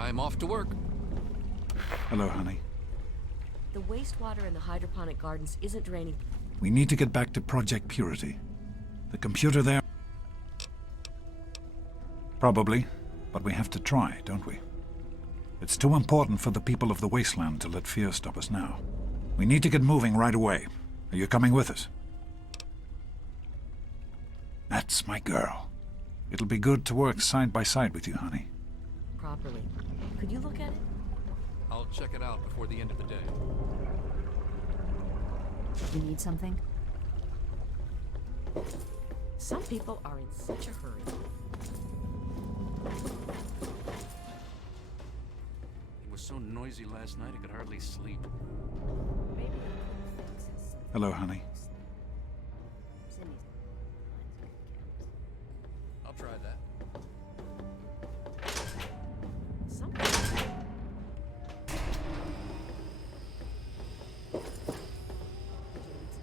I'm off to work. Hello, honey. The wastewater in the hydroponic gardens isn't draining. We need to get back to Project Purity. The computer there... Probably, but we have to try, don't we? It's too important for the people of the wasteland to let fear stop us now. We need to get moving right away. Are you coming with us? That's my girl. It'll be good to work side by side with you, honey. Properly. Could you look at it? I'll check it out before the end of the day. You need something? Some people are in such a hurry. It was so noisy last night I could hardly sleep. Maybe I could fix it. Hello, honey. I'll try that.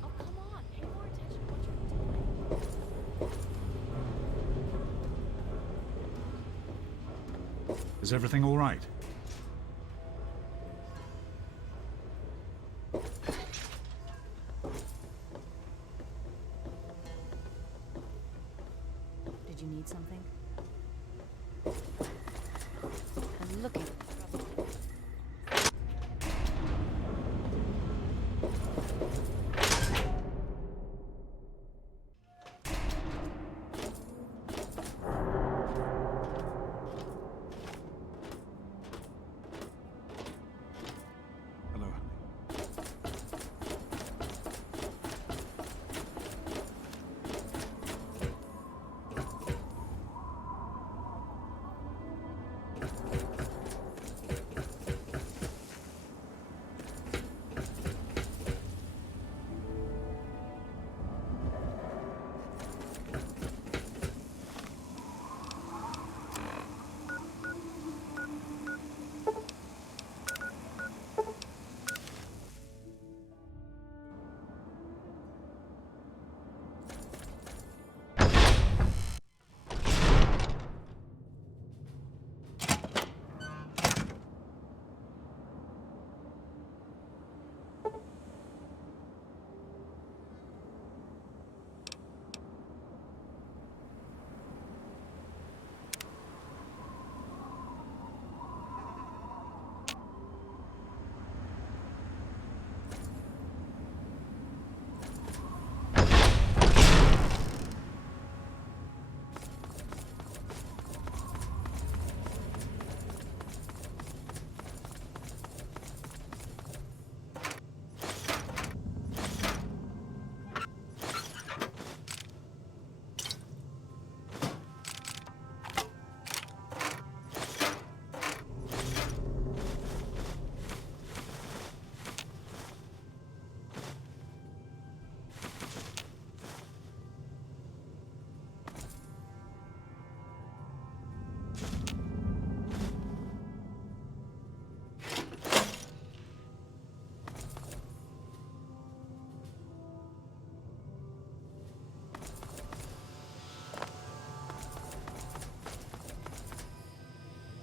Oh, come on. Pay more attention to what you're doing. Is everything all right? Did you need something? I'm looking for trouble. Hello, honey.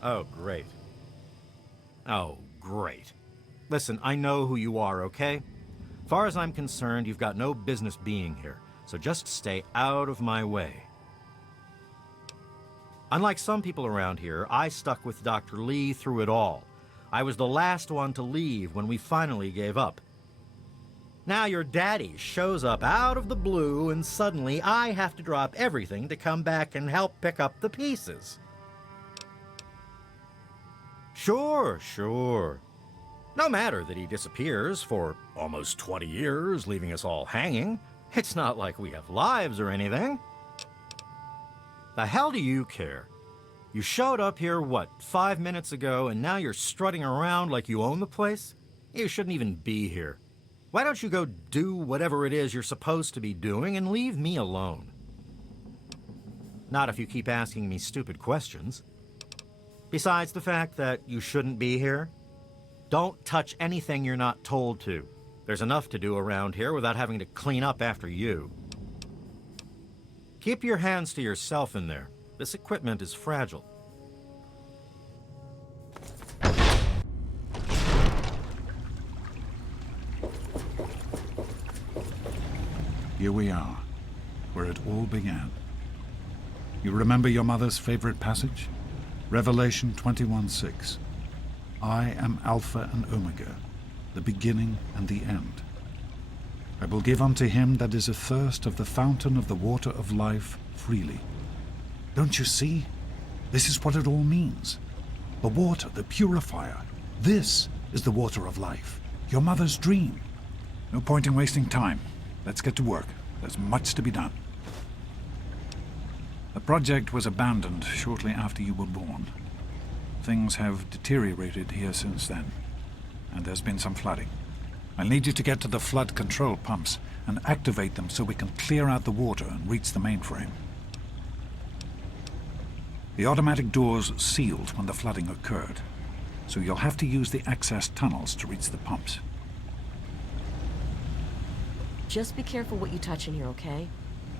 Oh, great. Oh, great. Listen, I know who you are, okay? Far as I'm concerned, you've got no business being here, so just stay out of my way. Unlike some people around here, I stuck with Dr. Lee through it all. I was the last one to leave when we finally gave up. Now your daddy shows up out of the blue, and suddenly I have to drop everything to come back and help pick up the pieces. Sure. No matter that he disappears for almost 20 years, leaving us all hanging. It's not like we have lives or anything. The hell do you care? You showed up here, what, 5 minutes ago, and now you're strutting around like you own the place? You shouldn't even be here. Why don't you go do whatever it is you're supposed to be doing and leave me alone? Not if you keep asking me stupid questions. Besides the fact that you shouldn't be here, don't touch anything you're not told to. There's enough to do around here without having to clean up after you. Keep your hands to yourself in there. This equipment is fragile. here we are, where it all began. You remember your mother's favorite passage? Revelation 21:6. I am Alpha and Omega, the beginning and the end. I will give unto him that is athirst of the fountain of the water of life freely. Don't you see? This is what it all means. The water, the purifier. This is the water of life. Your mother's dream. No point in wasting time. Let's get to work. There's much to be done. The project was abandoned shortly after you were born. Things have deteriorated here since then, and there's been some flooding. I'll need you to get to the flood control pumps and activate them so we can clear out the water and reach the mainframe. The automatic doors sealed when the flooding occurred, so you'll have to use the access tunnels to reach the pumps. Just be careful what you touch in here, okay?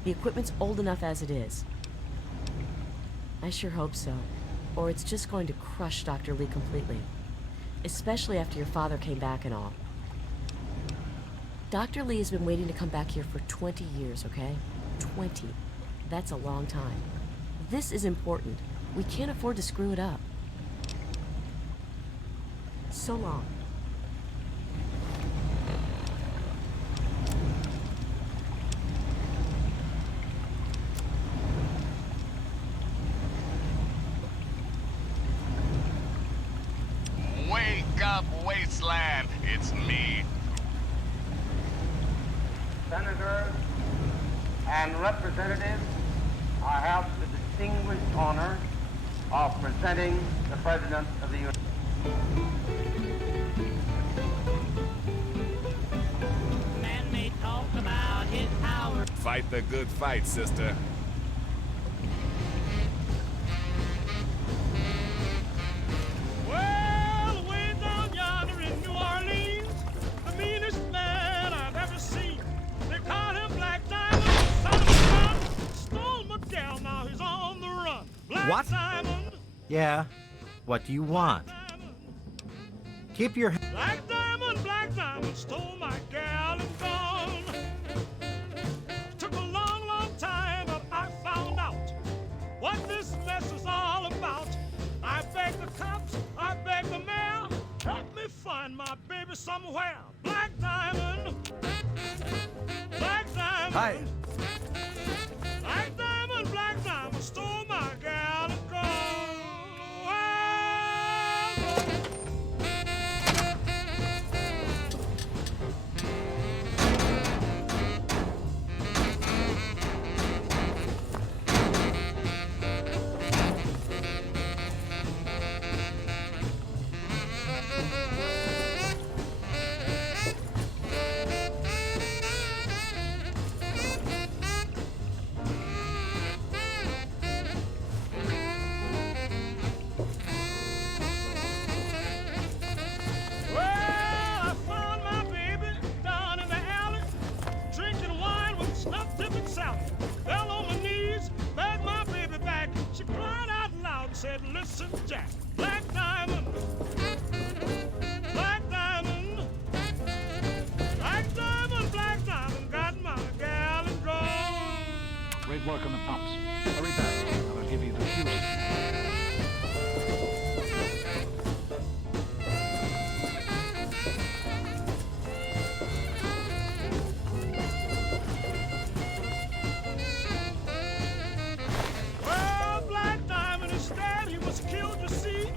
The equipment's old enough as it is. I sure hope so, or it's just going to crush Dr. Lee completely. Especially after your father came back and all. Dr. Lee has been waiting to come back here for 20 years, okay? 20. That's a long time. This is important. We can't afford to screw it up. So long. Wake up, Wasteland! It's me. Senators and representatives, I have the distinguished honor of presenting the President of the United Man may talk about his power. Fight the good fight, sister. Well, way down yonder in New Orleans, the meanest man I've ever seen. They called him Black Diamond, son of a gun. Stole my gal, now he's on the run. Black What? Diamond, Yeah? What do you want? Diamond. Keep your... Black Diamond stole my gal and gone. Took a long, long time, but I found out what this mess is all about. I begged the cops, I begged the mayor, help me find my baby somewhere. Black Diamond, Black Diamond. Hi. Black Diamond stole my gal and gone. Said, listen, Jack, Black Diamond, Black Diamond, Black Diamond got my gal and gone. Great work on the pumps. Hurry back, and I'll give you the fuel. Killed, you see,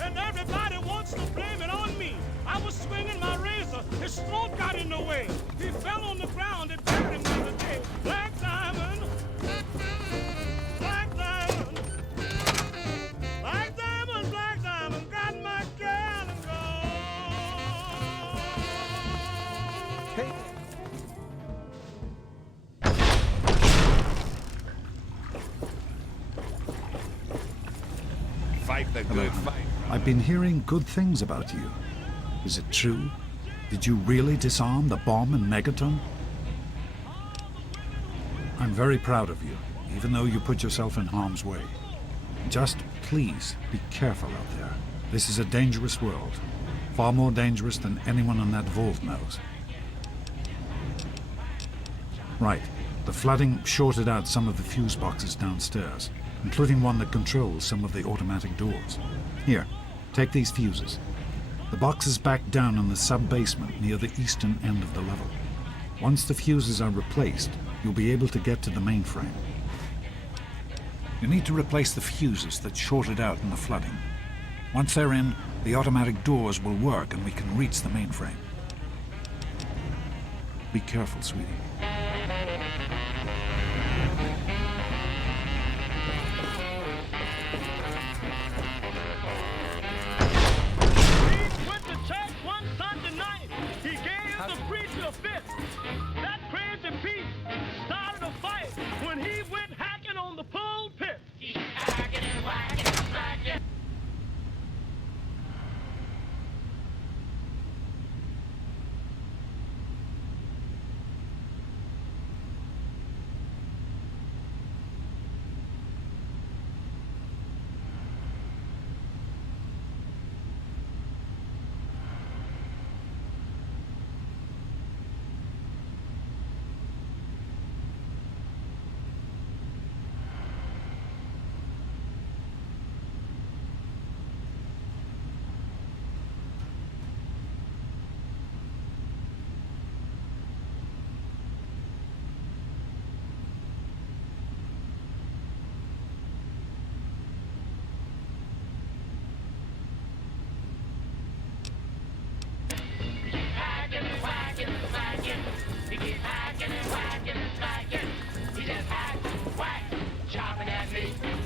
and everybody wants to blame it on me. I was swinging my razor, his throat got in the way. He fell on the ground and buried him the other day. Black Diamond, Black Diamond, Black Diamond, Black Diamond, got my gal and gone. Hey. Fight the good fight. I've been hearing good things about you. Is it true? Did you really disarm the bomb in Megaton? I'm very proud of you, even though you put yourself in harm's way. Just please be careful out there. This is a dangerous world. Far more dangerous than anyone in that vault knows. Right. The flooding shorted out some of the fuse boxes downstairs, including one that controls some of the automatic doors. Here, take these fuses. The box is back down in the sub-basement near the eastern end of the level. Once the fuses are replaced, you'll be able to get to the mainframe. You need to replace the fuses that shorted out in the flooding. Once they're in, the automatic doors will work and we can reach the mainframe. Be careful, sweetie. He went to church one Sunday night. He gave the preacher a fit. That crazy Pete started a fight when he went hacking on the pulpit.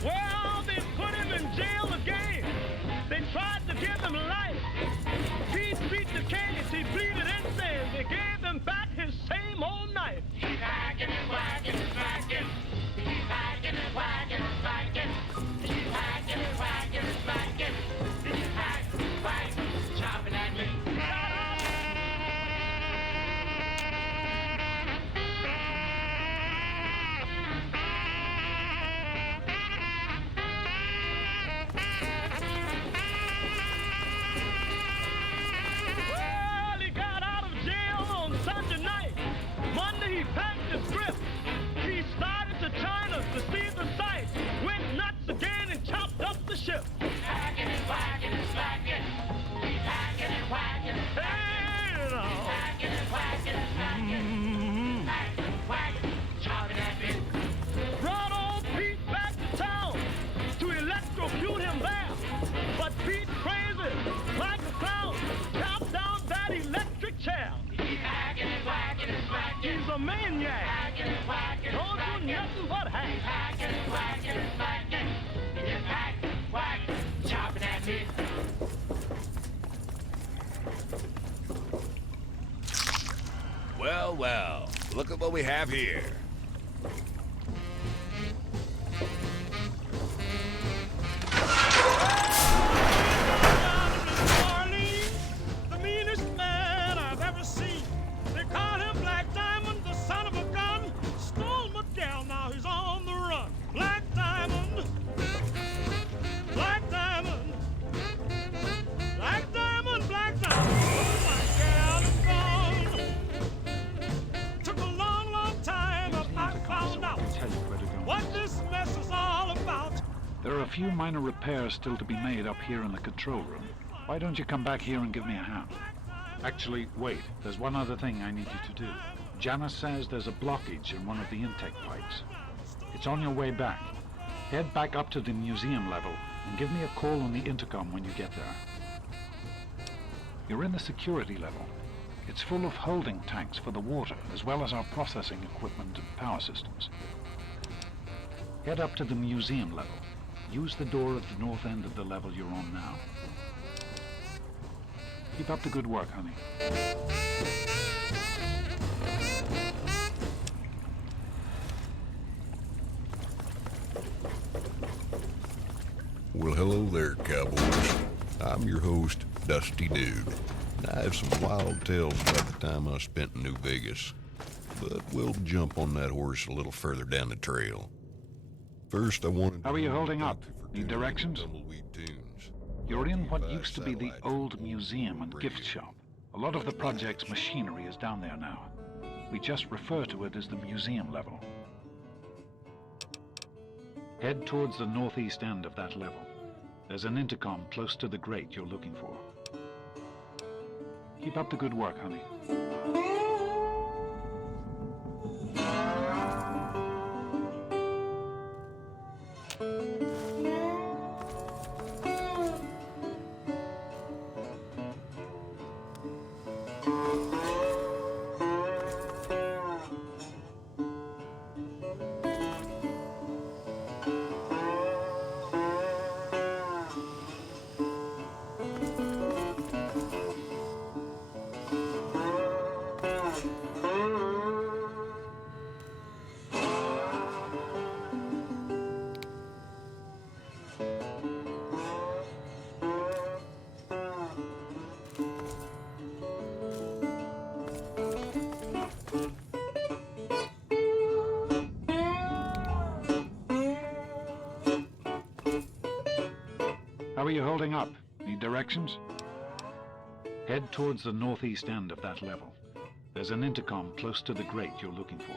Well, they put him in jail again. They tried to give him life. Pete beat the case. He pleaded innocent. They gave him back his same old knife. He's hacking and whacking and smacking. He's hacking and whacking and smacking. He's hacking and whacking and smacking. He's hacking, whacking, chopping at me. Well, he got out of jail on Sunday night. Monday he packed his grip. He started to China to see the sights. Went nuts again and chopped up the ship. Hacking and whacking and smacking. He's hacking and whacking and smacking. He's hacking and whacking and smacking. Hacking, whacking, chopping at me. Brought old Pete back to town to electrocute him there. But Pete crazy, like a clown, chopped down that electric chair. He's hacking and whacking and smacking. He's a maniac. Hacking and whacking and smacking. Don't do nothing but hack. He's hacking and whacking and smacking. He just hacking, whacking, chopping at me. Well, well, look at what we have here. The meanest man I've ever seen. They call him Black Diamond, the son of a gun. Stole my gal, now he's on the run. Black Diamond, Black Diamond, Black Diamond, Black Diamond. Oh, my gal is gone. Took a long, long time, but I found out Tell you where to go. what this mess is all about. There are a few minor repairs still to be made up here in the control room. Why don't you come back here and give me a hand? Actually, wait. There's one other thing I need you to do. Janice says there's a blockage in one of the intake pipes. It's on your way back. Head back up to the museum level and give me a call on the intercom when you get there. You're in the security level. It's full of holding tanks for the water, as well as our processing equipment and power systems. Head up to the museum level. Use the door at the north end of the level you're on now. Keep up the good work, honey. Well, hello there, cowboys. I'm your host, Dusty Dude. I have some wild tales about the time I spent in New Vegas, but we'll jump on that horse a little further down the trail. First, I wanted to... How are you holding up? thank you for Need tuning in to directions? Tumbleweed Tunes. You're in what Via used to be the satellite old and museum and radio. gift shop. A lot of the project's machinery is down there now. We just refer to it as the museum level. Head towards the northeast end of that level. There's an intercom close to the grate you're looking for. Keep up the good work, honey. How are you holding up? Need directions? Head towards the northeast end of that level. There's an intercom close to the grate you're looking for.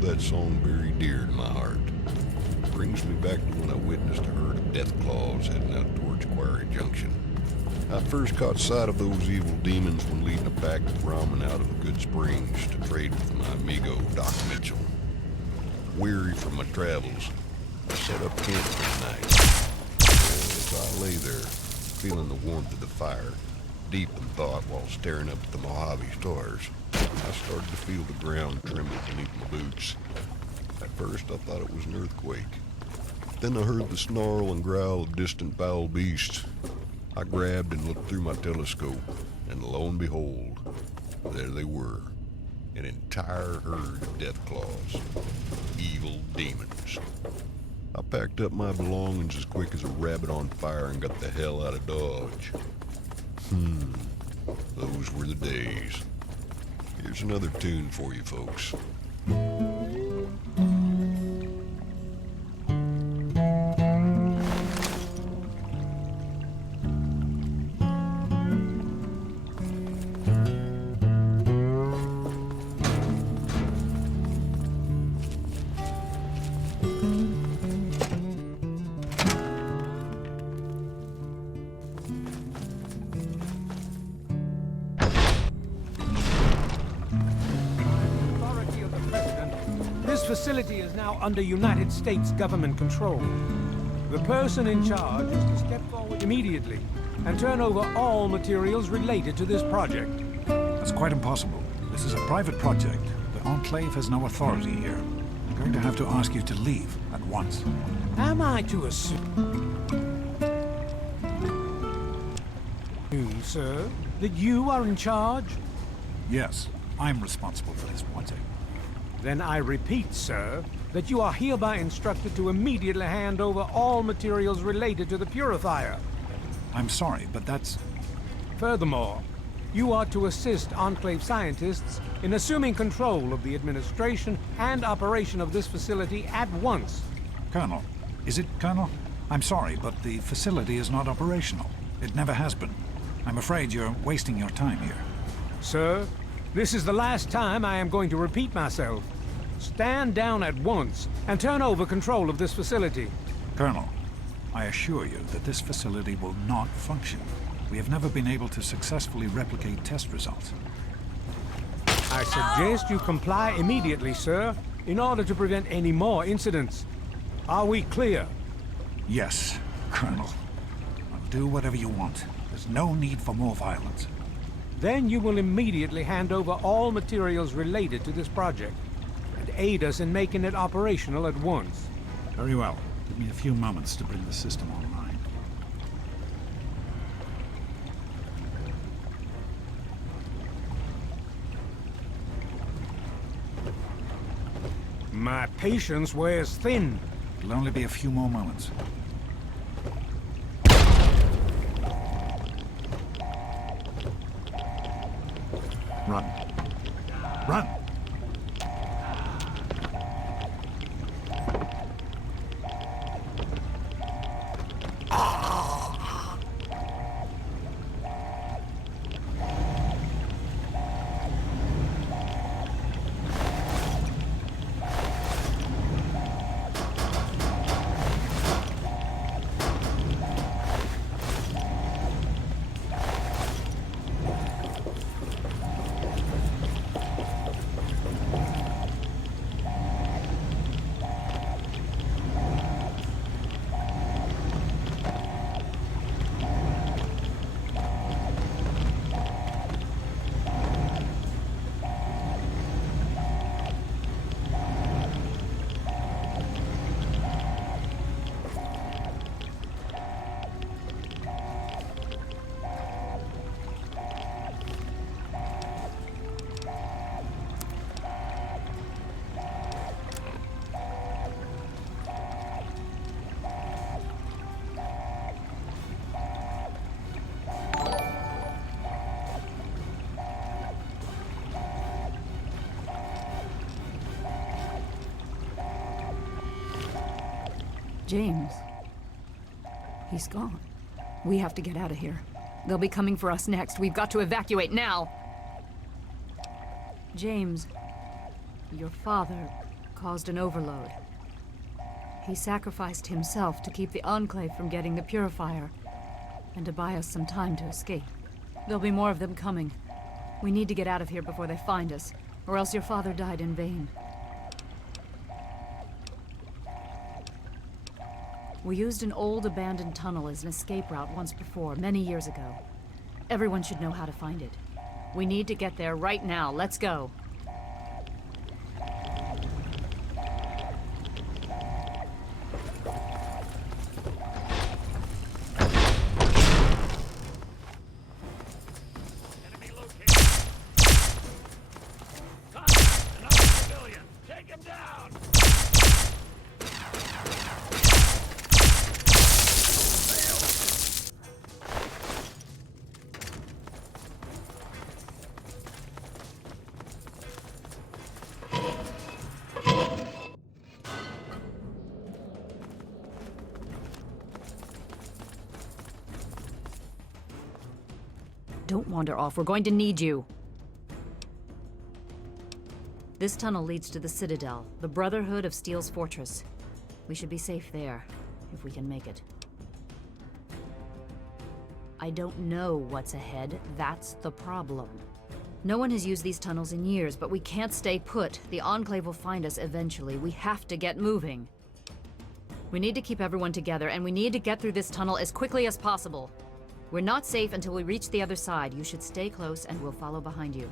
That song very dear to my heart. Brings me back to when I witnessed a herd of Deathclaws heading out towards Quarry Junction. I first caught sight of those evil demons when leading a pack of brahmin out of the Good Springs to trade with my amigo, Doc Mitchell. Weary from my travels, I set up camp for the night. As I lay there, feeling the warmth of the fire, deep in thought while staring up at the Mojave stars, I started to feel the ground tremble beneath my boots. At first, I thought it was an earthquake. Then I heard the snarl and growl of distant foul beasts. I grabbed and looked through my telescope, and lo and behold, there they were, an entire herd of Deathclaws, evil demons. I packed up my belongings as quick as a rabbit on fire and got the hell out of Dodge. Those were the days. Here's another tune for you folks. This facility is now under United States government control. The person in charge is to step forward immediately and turn over all materials related to this project. That's quite impossible. This is a private project. The Enclave has no authority here. I'm going to have to ask you to leave at once. Am I to assume, sir, that you are in charge? Yes, I'm responsible for this project. Then I repeat, sir, that you are hereby instructed to immediately hand over all materials related to the purifier. I'm sorry, but that's... Furthermore, you are to assist Enclave scientists in assuming control of the administration and operation of this facility at once. Colonel. Is it, Colonel? I'm sorry, but the facility is not operational. It never has been. I'm afraid you're wasting your time here. Sir, this is the last time I am going to repeat myself. Stand down at once and turn over control of this facility. Colonel, I assure you that this facility will not function. We have never been able to successfully replicate test results. I suggest you comply immediately, sir, in order to prevent any more incidents. Are we clear? Yes, Colonel. I'll do whatever you want. There's no need for more violence. Then you will immediately hand over all materials related to this project and aid us in making it operational at once. Very well. Give me a few moments to bring the system online. My patience wears thin. It'll only be a few more moments. Run. Run! James. He's gone. We have to get out of here. They'll be coming for us next. We've got to evacuate now! James, your father caused an overload. He sacrificed himself to keep the Enclave from getting the Purifier, and to buy us some time to escape. There'll be more of them coming. We need to get out of here before they find us, or else your father died in vain. We used an old abandoned tunnel as an escape route once before, many years ago. Everyone should know how to find it. We need to get there right now. Let's go. Enemy located. Contact, another civilian. Take him down. Don't wander off. We're going to need you. This tunnel leads to the Citadel, the Brotherhood of Steel's fortress. We should be safe there, if we can make it. I don't know what's ahead. That's the problem. No one has used these tunnels in years, but we can't stay put. The Enclave will find us eventually. We have to get moving. We need to keep everyone together, and we need to get through this tunnel as quickly as possible. We're not safe until we reach the other side. You should stay close, and we'll follow behind you.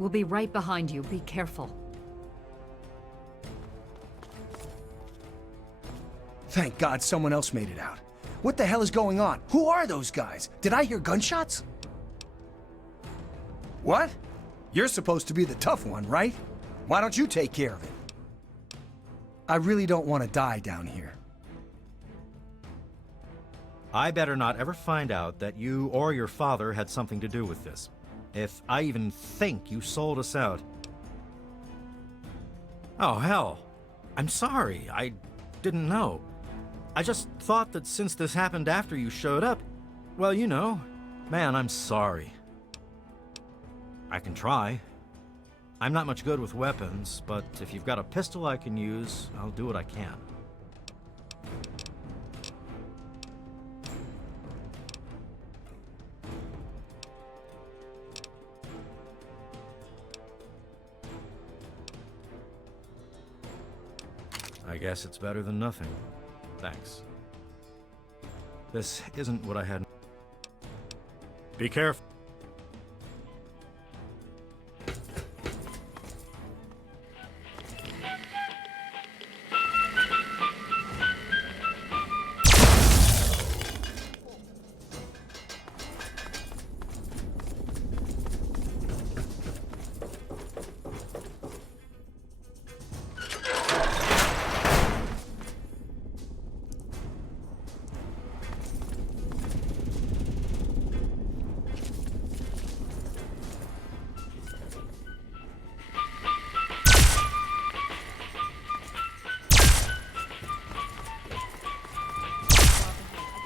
We'll be right behind you. Be careful. Thank God someone else made it out. What the hell is going on? Who are those guys? Did I hear gunshots? What? You're supposed to be the tough one, right? Why don't you take care of it? I really don't want to die down here. I better not ever find out that you or your father had something to do with this. If I even think you sold us out. Oh, hell. I'm sorry. I didn't know. I just thought that since this happened after you showed up, well, you know, man, I'm sorry. I can try. I'm not much good with weapons, but if you've got a pistol I can use, I'll do what I can. I guess it's better than nothing. Thanks. This isn't what I had. Be careful.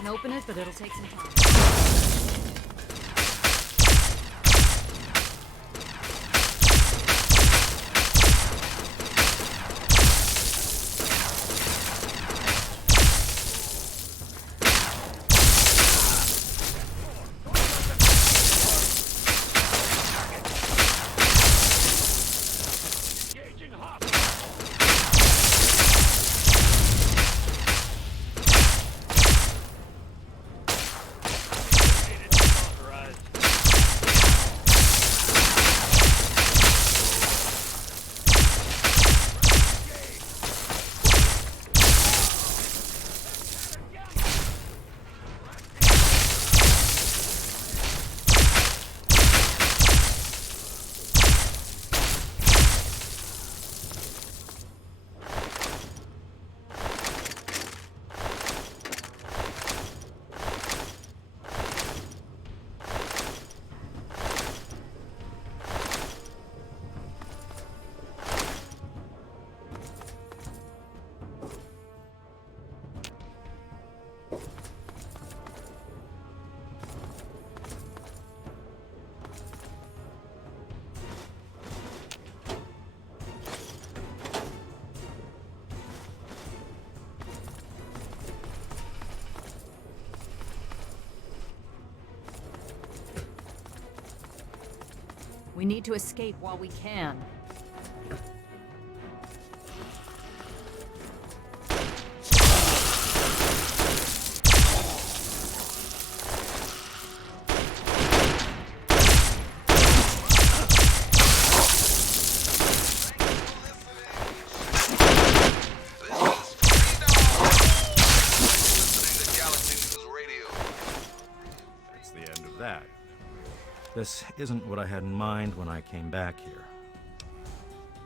I can open it, but it'll take some time. We need to escape while we can. That's the end of that. This isn't what I had in mind when I came back here.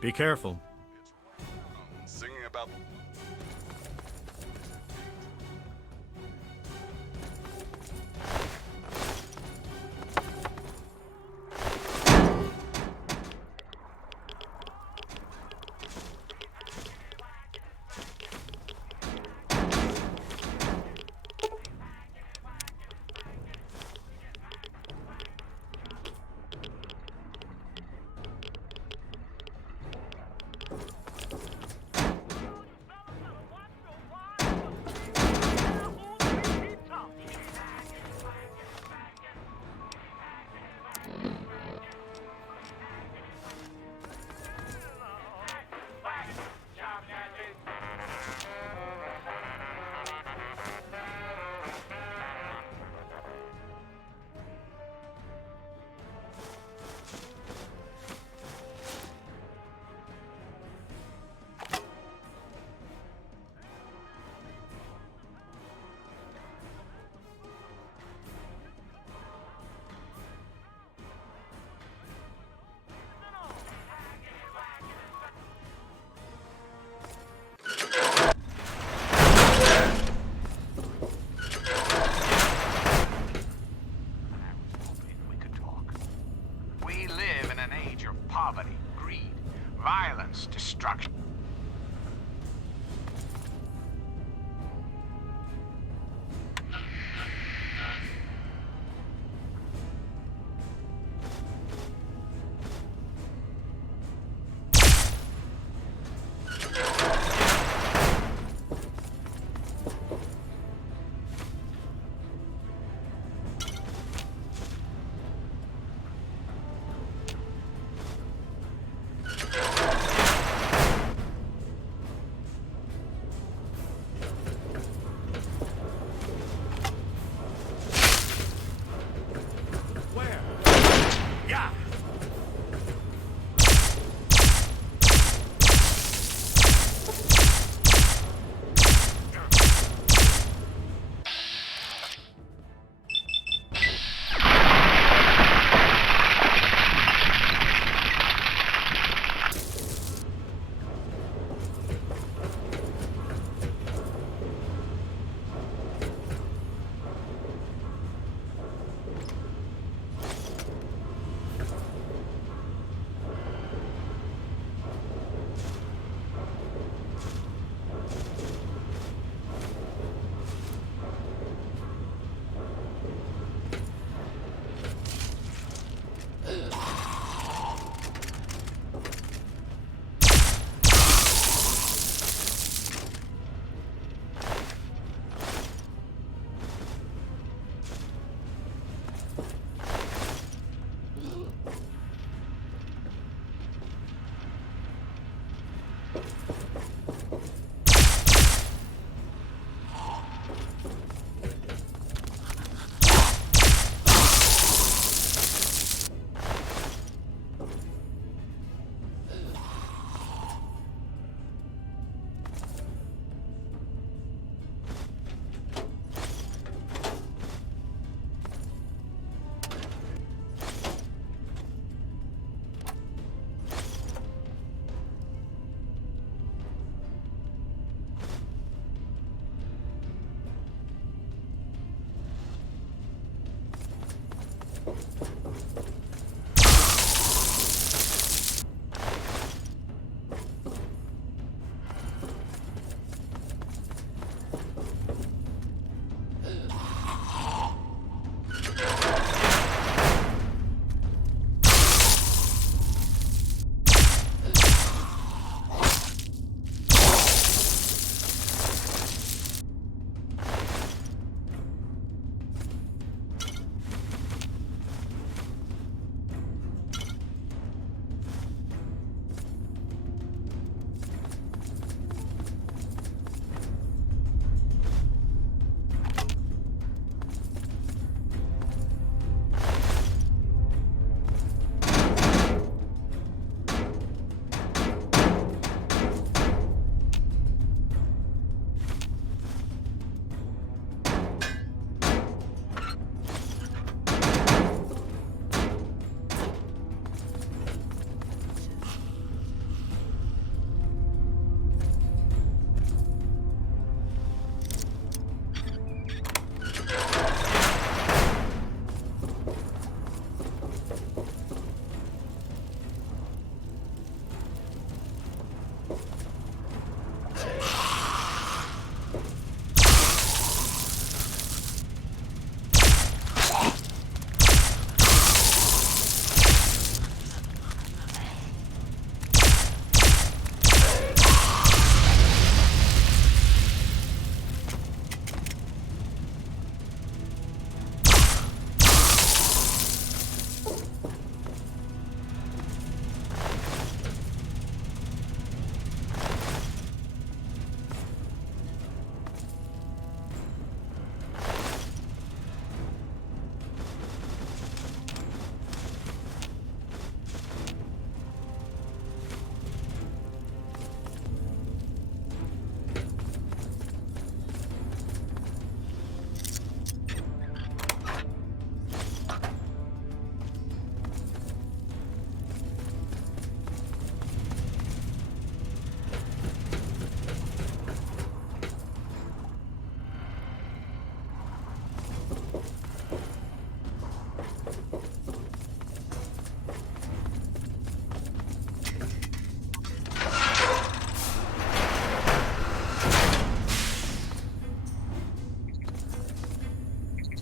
Be careful. Singing about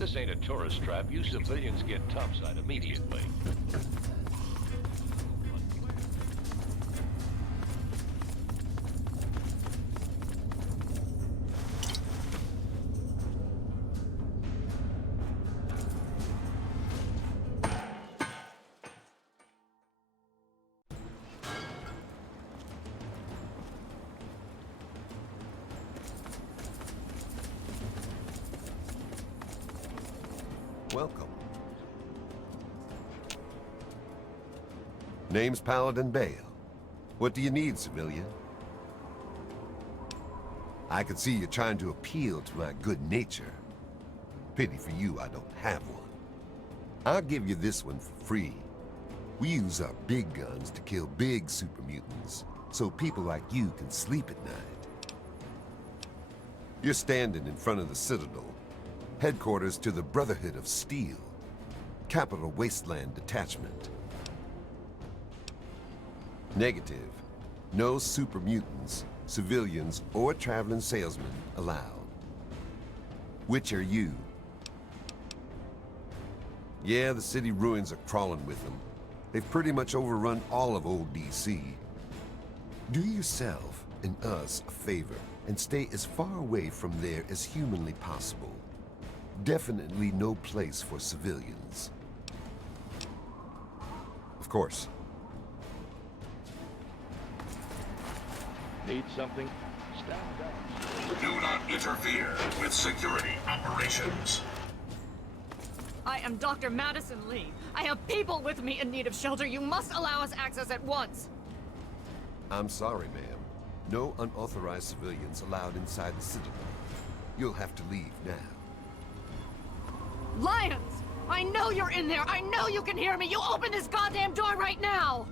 This ain't a tourist trap. You civilians get topside immediately. Welcome. Name's Paladin Bale. What do you need, civilian? I can see you're trying to appeal to my good nature. Pity for you I don't have one. I'll give you this one for free. We use our big guns to kill big super mutants, so people like you can sleep at night. You're standing in front of the Citadel, headquarters to the Brotherhood of Steel, Capital Wasteland Detachment. Negative. No super mutants, civilians, or traveling salesmen allowed. Which are you? Yeah, the city ruins are crawling with them. They've pretty much overrun all of old DC. Do yourself and us a favor and stay as far away from there as humanly possible. Definitely no place for civilians. Of course. Need something? Stand down. Do not interfere with security operations. I am Dr. Madison Lee. I have people with me in need of shelter. You must allow us access at once. I'm sorry, ma'am. No unauthorized civilians allowed inside the Citadel. You'll have to leave now. Lyons! I know you're in there! I know you can hear me! You open this goddamn door right now!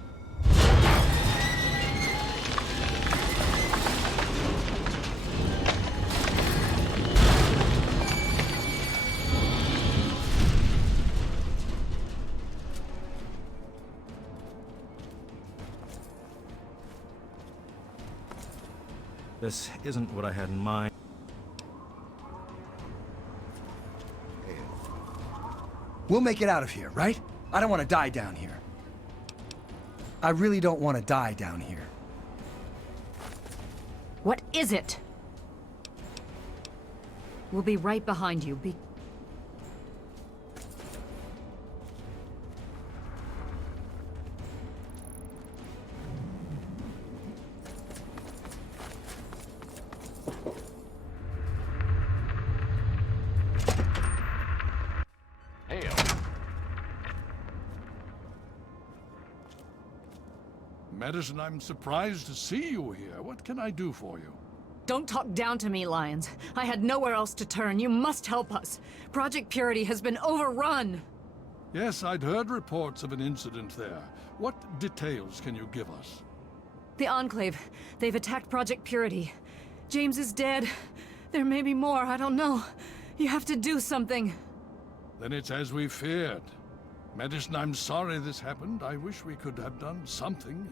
This isn't what I had in mind. We'll make it out of here, right? I don't want to die down here. I really don't want to die down here. What is it? We'll be right behind you. Madison, I'm surprised to see you here. What can I do for you? Don't talk down to me, Lyons. I had nowhere else to turn. You must help us. Project Purity has been overrun. Yes, I'd heard reports of an incident there. What details can you give us? The Enclave. They've attacked Project Purity. James is dead. There may be more, I don't know. You have to do something. Then it's as we feared. Madison, I'm sorry this happened. I wish we could have done something.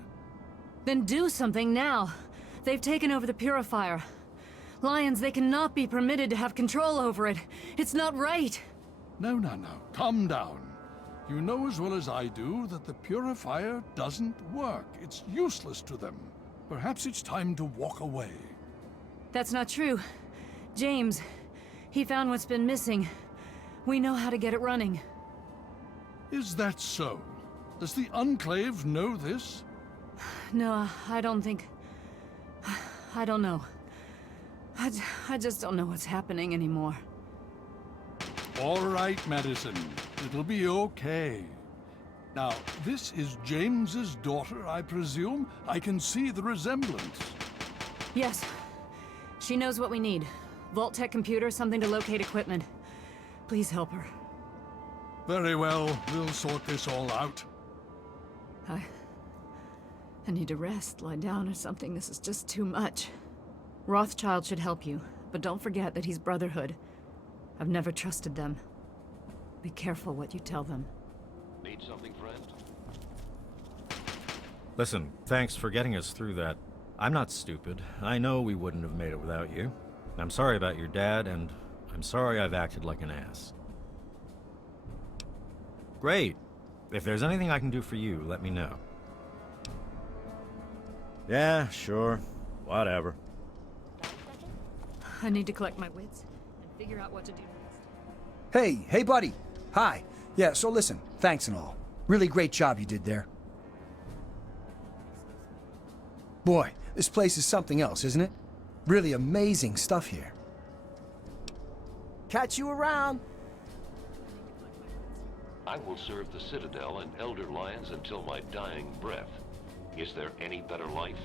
Then do something now. They've taken over the Purifier. Lyons, they cannot be permitted to have control over it. It's not right. No. Calm down. You know as well as I do that the Purifier doesn't work. It's useless to them. Perhaps it's time to walk away. That's not true. James, he found what's been missing. We know how to get it running. Is that so? Does the Enclave know this? No, I don't think... I don't know. I just don't know what's happening anymore. All right, Madison. It'll be okay. Now, this is James's daughter, I presume? I can see the resemblance. Yes. She knows what we need. Vault-Tec computer, something to locate equipment. Please help her. Very well. We'll sort this all out. I need to rest, lie down or something. This is just too much. Rothschild should help you, but don't forget that he's Brotherhood. I've never trusted them. Be careful what you tell them. Need something, friend? Listen, thanks for getting us through that. I'm not stupid. I know we wouldn't have made it without you. I'm sorry about your dad, and I'm sorry I've acted like an ass. Great. If there's anything I can do for you, let me know. Yeah, sure. Whatever. I need to collect my wits and figure out what to do next. Hey, buddy. Hi. Yeah, so listen, thanks and all. Really great job you did there. Boy, this place is something else, isn't it? Really amazing stuff here. Catch you around. I will serve the Citadel and Elder Lions until my dying breath. Is there any better life?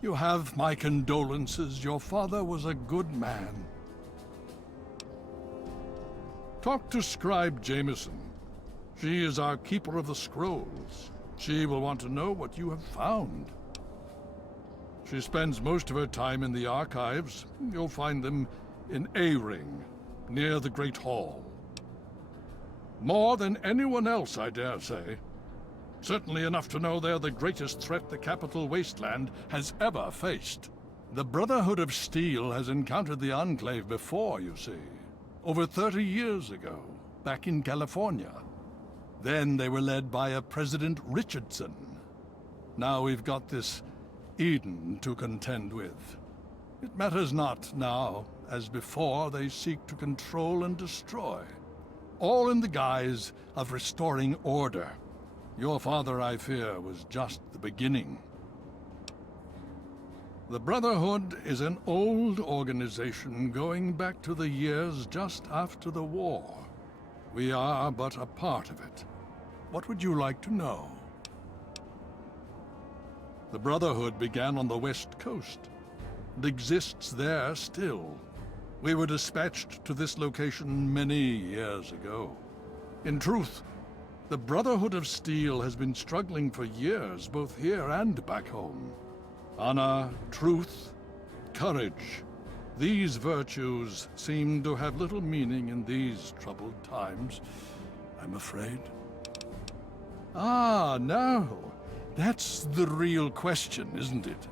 You have my condolences. Your father was a good man. Talk to Scribe Jameson. She is our keeper of the scrolls. She will want to know what you have found. She spends most of her time in the archives. You'll find them in A-Ring, near the Great Hall. More than anyone else, I dare say. Certainly enough to know they're the greatest threat the Capital Wasteland has ever faced. The Brotherhood of Steel has encountered the Enclave before, you see. Over 30 years ago, back in California. Then they were led by a President Richardson. Now we've got this Eden to contend with. It matters not now. As before, they seek to control and destroy. All in the guise of restoring order. Your father, I fear, was just the beginning. The Brotherhood is an old organization going back to the years just after the war. We are but a part of it. What would you like to know? The Brotherhood began on the West Coast. It exists there still. We were dispatched to this location many years ago. In truth, the Brotherhood of Steel has been struggling for years, both here and back home. Honor, truth, courage. These virtues seem to have little meaning in these troubled times, I'm afraid. Ah, now, that's the real question, isn't it?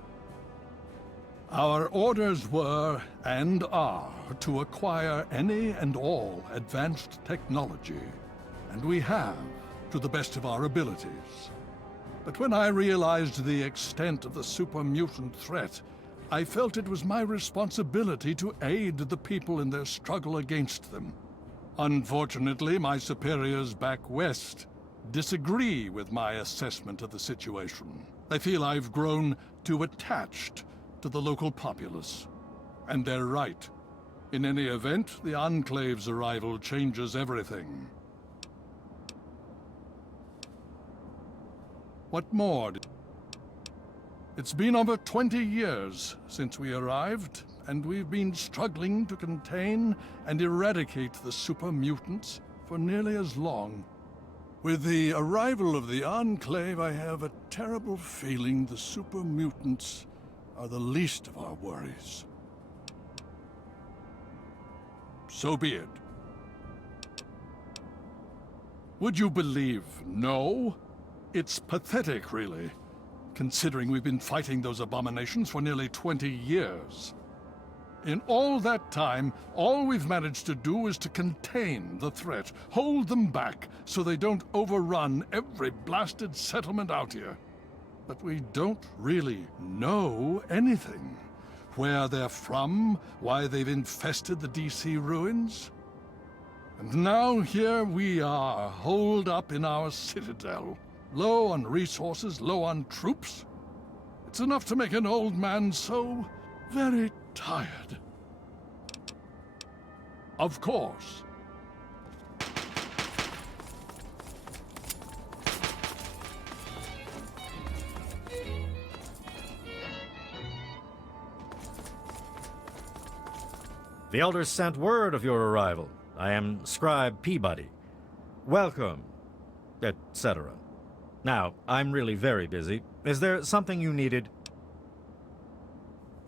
Our orders were, and are, to acquire any and all advanced technology, and we have, to the best of our abilities. But when I realized the extent of the super-mutant threat, I felt it was my responsibility to aid the people in their struggle against them. Unfortunately, my superiors back west disagree with my assessment of the situation. They feel I've grown too attached to the local populace. And they're right. In any event, the Enclave's arrival changes everything. What more? It's been over 20 years since we arrived, and we've been struggling to contain and eradicate the super-mutants for nearly as long. With the arrival of the Enclave, I have a terrible feeling the super-mutants are the least of our worries. So be it. Would you believe no? It's pathetic, really, considering we've been fighting those abominations for nearly 20 years. In all that time, all we've managed to do is to contain the threat, hold them back so they don't overrun every blasted settlement out here. But we don't really know anything. Where they're from, why they've infested the DC ruins. And now here we are, holed up in our citadel. Low on resources, low on troops. It's enough to make an old man so very tired. Of course. The Elders sent word of your arrival. I am Scribe Peabody. Welcome, etc. Now, I'm really very busy. Is there something you needed?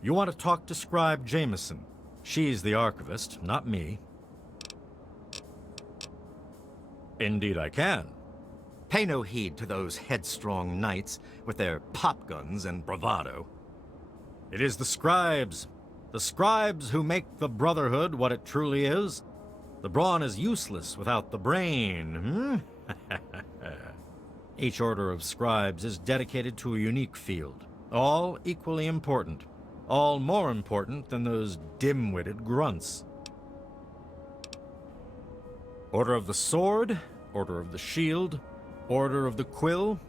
You want to talk to Scribe Jameson. She's the archivist, not me. Indeed I can. Pay no heed to those headstrong knights with their pop guns and bravado. It is the scribes who make the Brotherhood what it truly is. The brawn is useless without the brain, Each order of scribes is dedicated to a unique field, all equally important, all more important than those dim-witted grunts. Order of the Sword, Order of the Shield, Order of the Quill,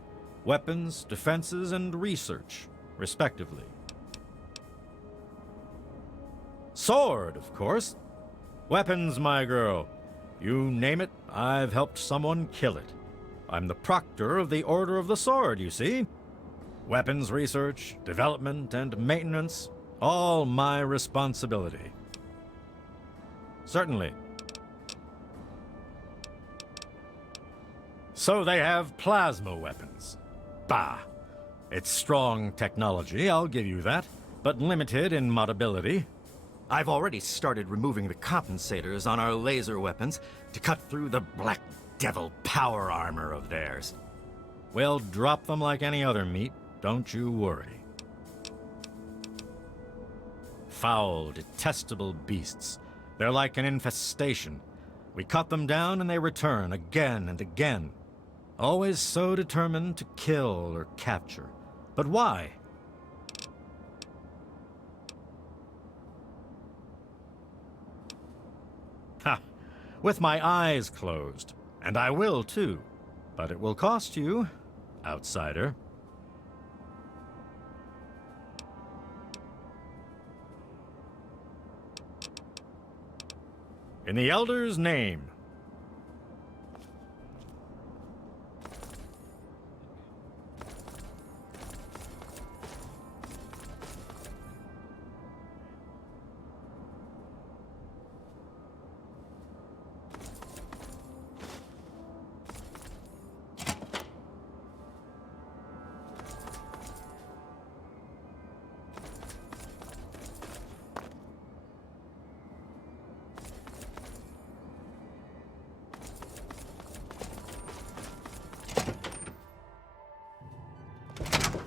weapons, defenses, and research, respectively. Sword, of course. Weapons, my girl. You name it, I've helped someone kill it. I'm the proctor of the Order of the Sword, you see. Weapons research, development, and maintenance, all my responsibility. Certainly. So they have plasma weapons. Bah! It's strong technology, I'll give you that, but limited in modability. I've already started removing the compensators on our laser weapons to cut through the Black Devil power armor of theirs. We'll drop them like any other meat, don't you worry. Foul, detestable beasts. They're like an infestation. We cut them down and they return again and again. Always so determined to kill or capture. But why? Ha! With my eyes closed. And I will, too. But it will cost you, outsider. In the Elder's name.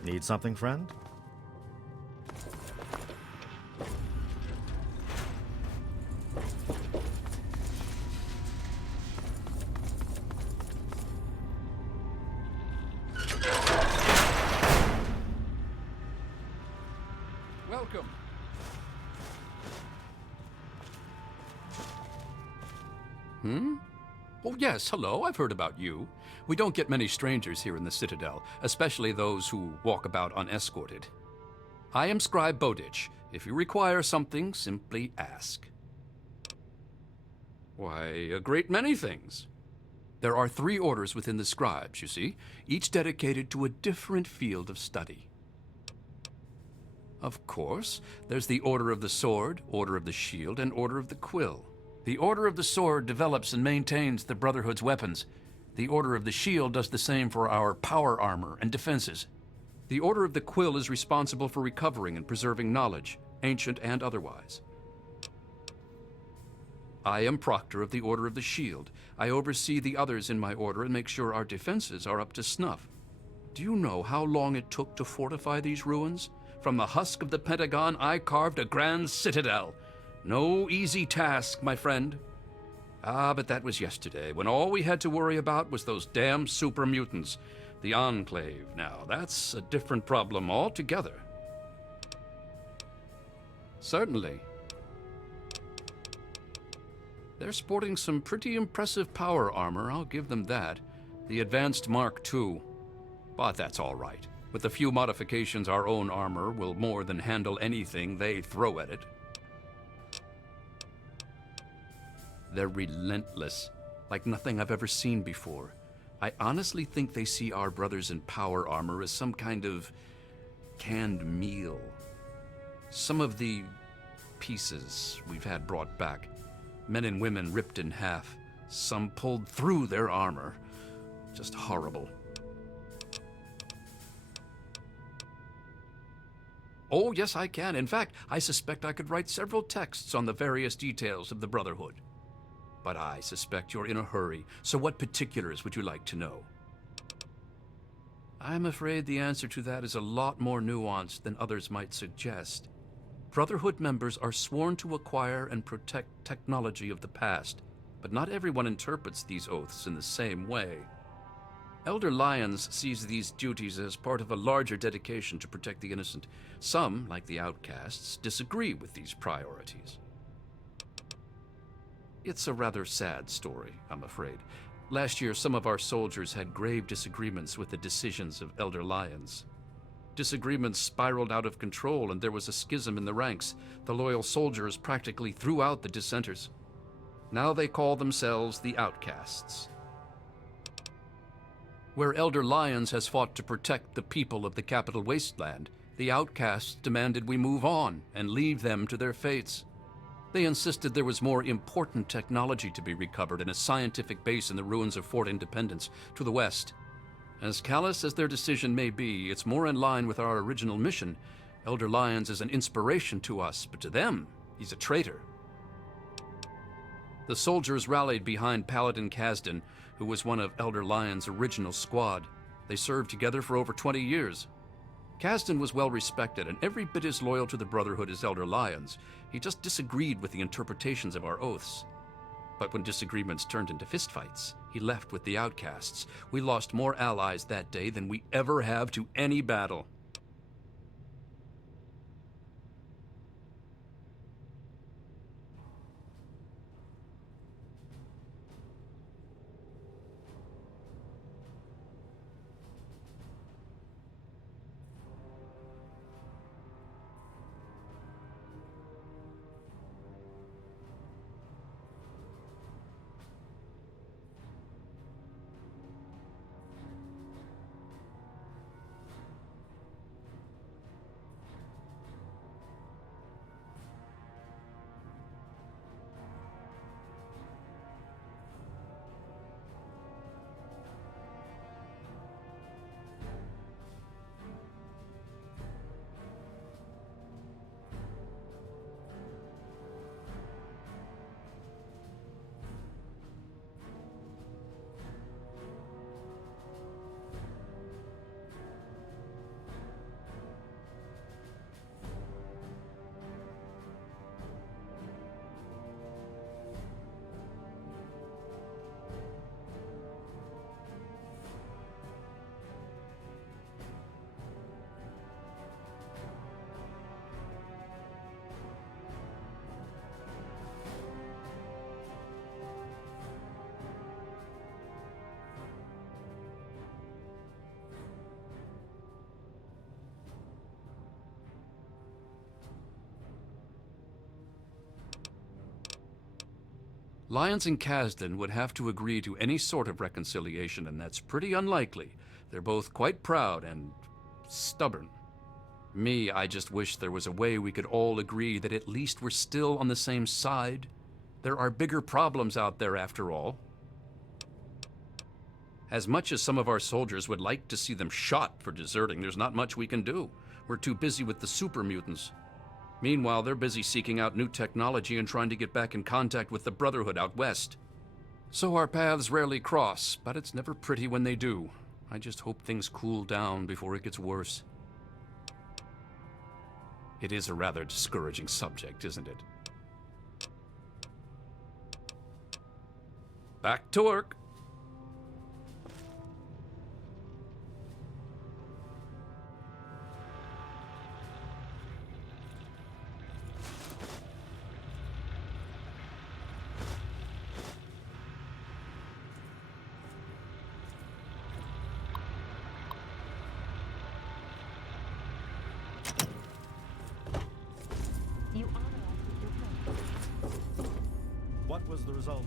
Need something, friend? Welcome. Oh, yes, hello, I've heard about you. We don't get many strangers here in the Citadel, especially those who walk about unescorted. I am Scribe Bowditch. If you require something, simply ask. Why, a great many things. There are 3 orders within the scribes, you see, each dedicated to a different field of study. Of course, there's the Order of the Sword, Order of the Shield, and Order of the Quill. The Order of the Sword develops and maintains the Brotherhood's weapons. The Order of the Shield does the same for our power armor and defenses. The Order of the Quill is responsible for recovering and preserving knowledge, ancient and otherwise. I am Proctor of the Order of the Shield. I oversee the others in my order and make sure our defenses are up to snuff. Do you know how long it took to fortify these ruins? From the husk of the Pentagon, I carved a grand citadel. No easy task, my friend. Ah, but that was yesterday, when all we had to worry about was those damn super mutants. The Enclave, now, that's a different problem altogether. Certainly. They're sporting some pretty impressive power armor, I'll give them that. The Advanced Mark II. But that's all right. With a few modifications, our own armor will more than handle anything they throw at it. They're relentless, like nothing I've ever seen before. I honestly think they see our brothers in power armor as some kind of canned meal. Some of the pieces we've had brought back, men and women ripped in half, some pulled through their armor. Just horrible. Oh, yes, I can. In fact, I suspect I could write several texts on the various details of the Brotherhood. But I suspect you're in a hurry, so what particulars would you like to know? I'm afraid the answer to that is a lot more nuanced than others might suggest. Brotherhood members are sworn to acquire and protect technology of the past. but not everyone interprets these oaths in the same way. Elder Lyons sees these duties as part of a larger dedication to protect the innocent. Some, like the outcasts, disagree with these priorities. It's a rather sad story, I'm afraid. Last year, some of our soldiers had grave disagreements with the decisions of Elder Lyons. Disagreements spiraled out of control, and there was a schism in the ranks. The loyal soldiers practically threw out the dissenters. Now they call themselves the Outcasts. Where Elder Lyons has fought to protect the people of the Capital Wasteland, the Outcasts demanded we move on and leave them to their fates. They insisted there was more important technology to be recovered in a scientific base in the ruins of Fort Independence to the west. As callous as their decision may be, it's more in line with our original mission. Elder Lyons is an inspiration to us, but to them, he's a traitor. The soldiers rallied behind Paladin Kasdan, who was one of Elder Lyons' original squad. They served together for over 20 years. Kasdan was well respected and every bit as loyal to the Brotherhood as Elder Lyons. He just disagreed with the interpretations of our oaths. But when disagreements turned into fistfights, he left with the Outcasts. We lost more allies that day than we ever have to any battle. Lyons and Kasdan would have to agree to any sort of reconciliation, and that's pretty unlikely. They're both quite proud and stubborn. Me, I just wish there was a way we could all agree that at least we're still on the same side. There are bigger problems out there after all. As much as some of our soldiers would like to see them shot for deserting, there's not much we can do. We're too busy with the super mutants. Meanwhile, they're busy seeking out new technology and trying to get back in contact with the Brotherhood out west. So our paths rarely cross, but it's never pretty when they do. I just hope things cool down before it gets worse. It is a rather discouraging subject, isn't it? Back to work. What was the result?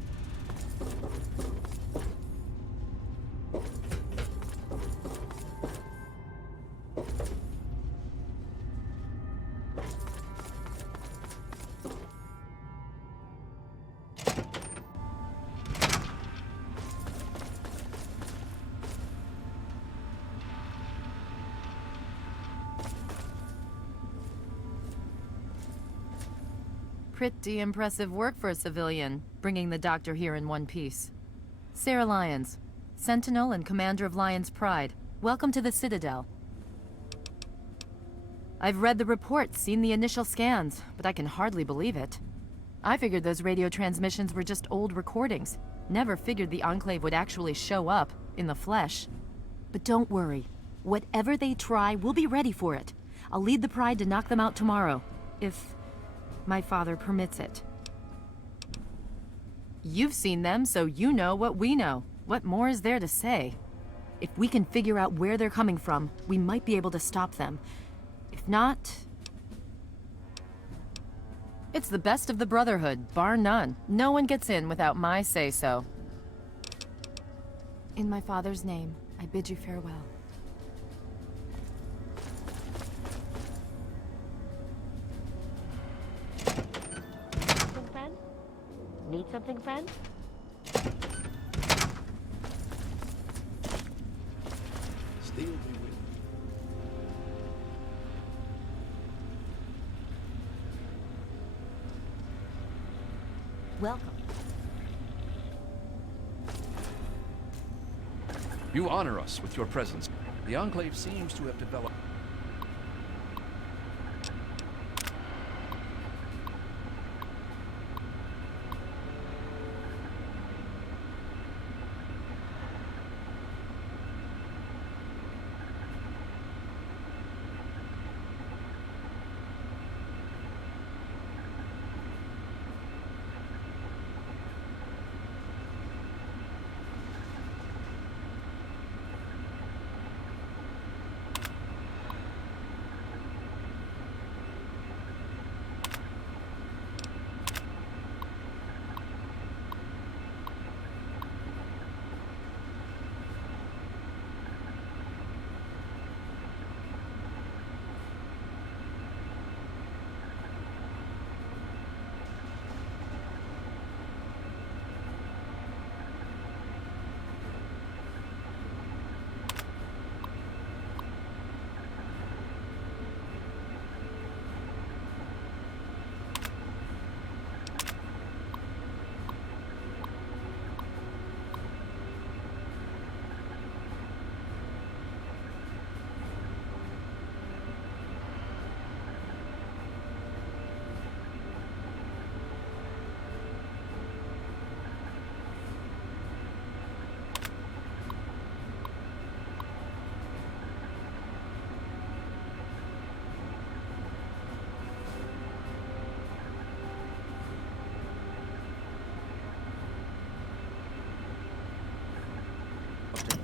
Pretty impressive work for a civilian, bringing the doctor here in one piece. Sarah Lyons, Sentinel and Commander of Lyons Pride. Welcome to the Citadel. I've read the reports, seen the initial scans, but I can hardly believe it. I figured those radio transmissions were just old recordings. Never figured the Enclave would actually show up, in the flesh. But don't worry. Whatever they try, we'll be ready for it. I'll lead the Pride to knock them out tomorrow, if my father permits it. You've seen them, so you know what we know. What more is there to say? If we can figure out where they're coming from, we might be able to stop them. If not... It's the best of the Brotherhood, bar none. No one gets in without my say-so. In my father's name, I bid you farewell. Something, friend? Need something, friend? Steel be with you. Welcome. You honor us with your presence. The Enclave seems to have developed...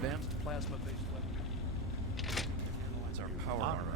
advanced plasma-based weapon. Analyze our power armor.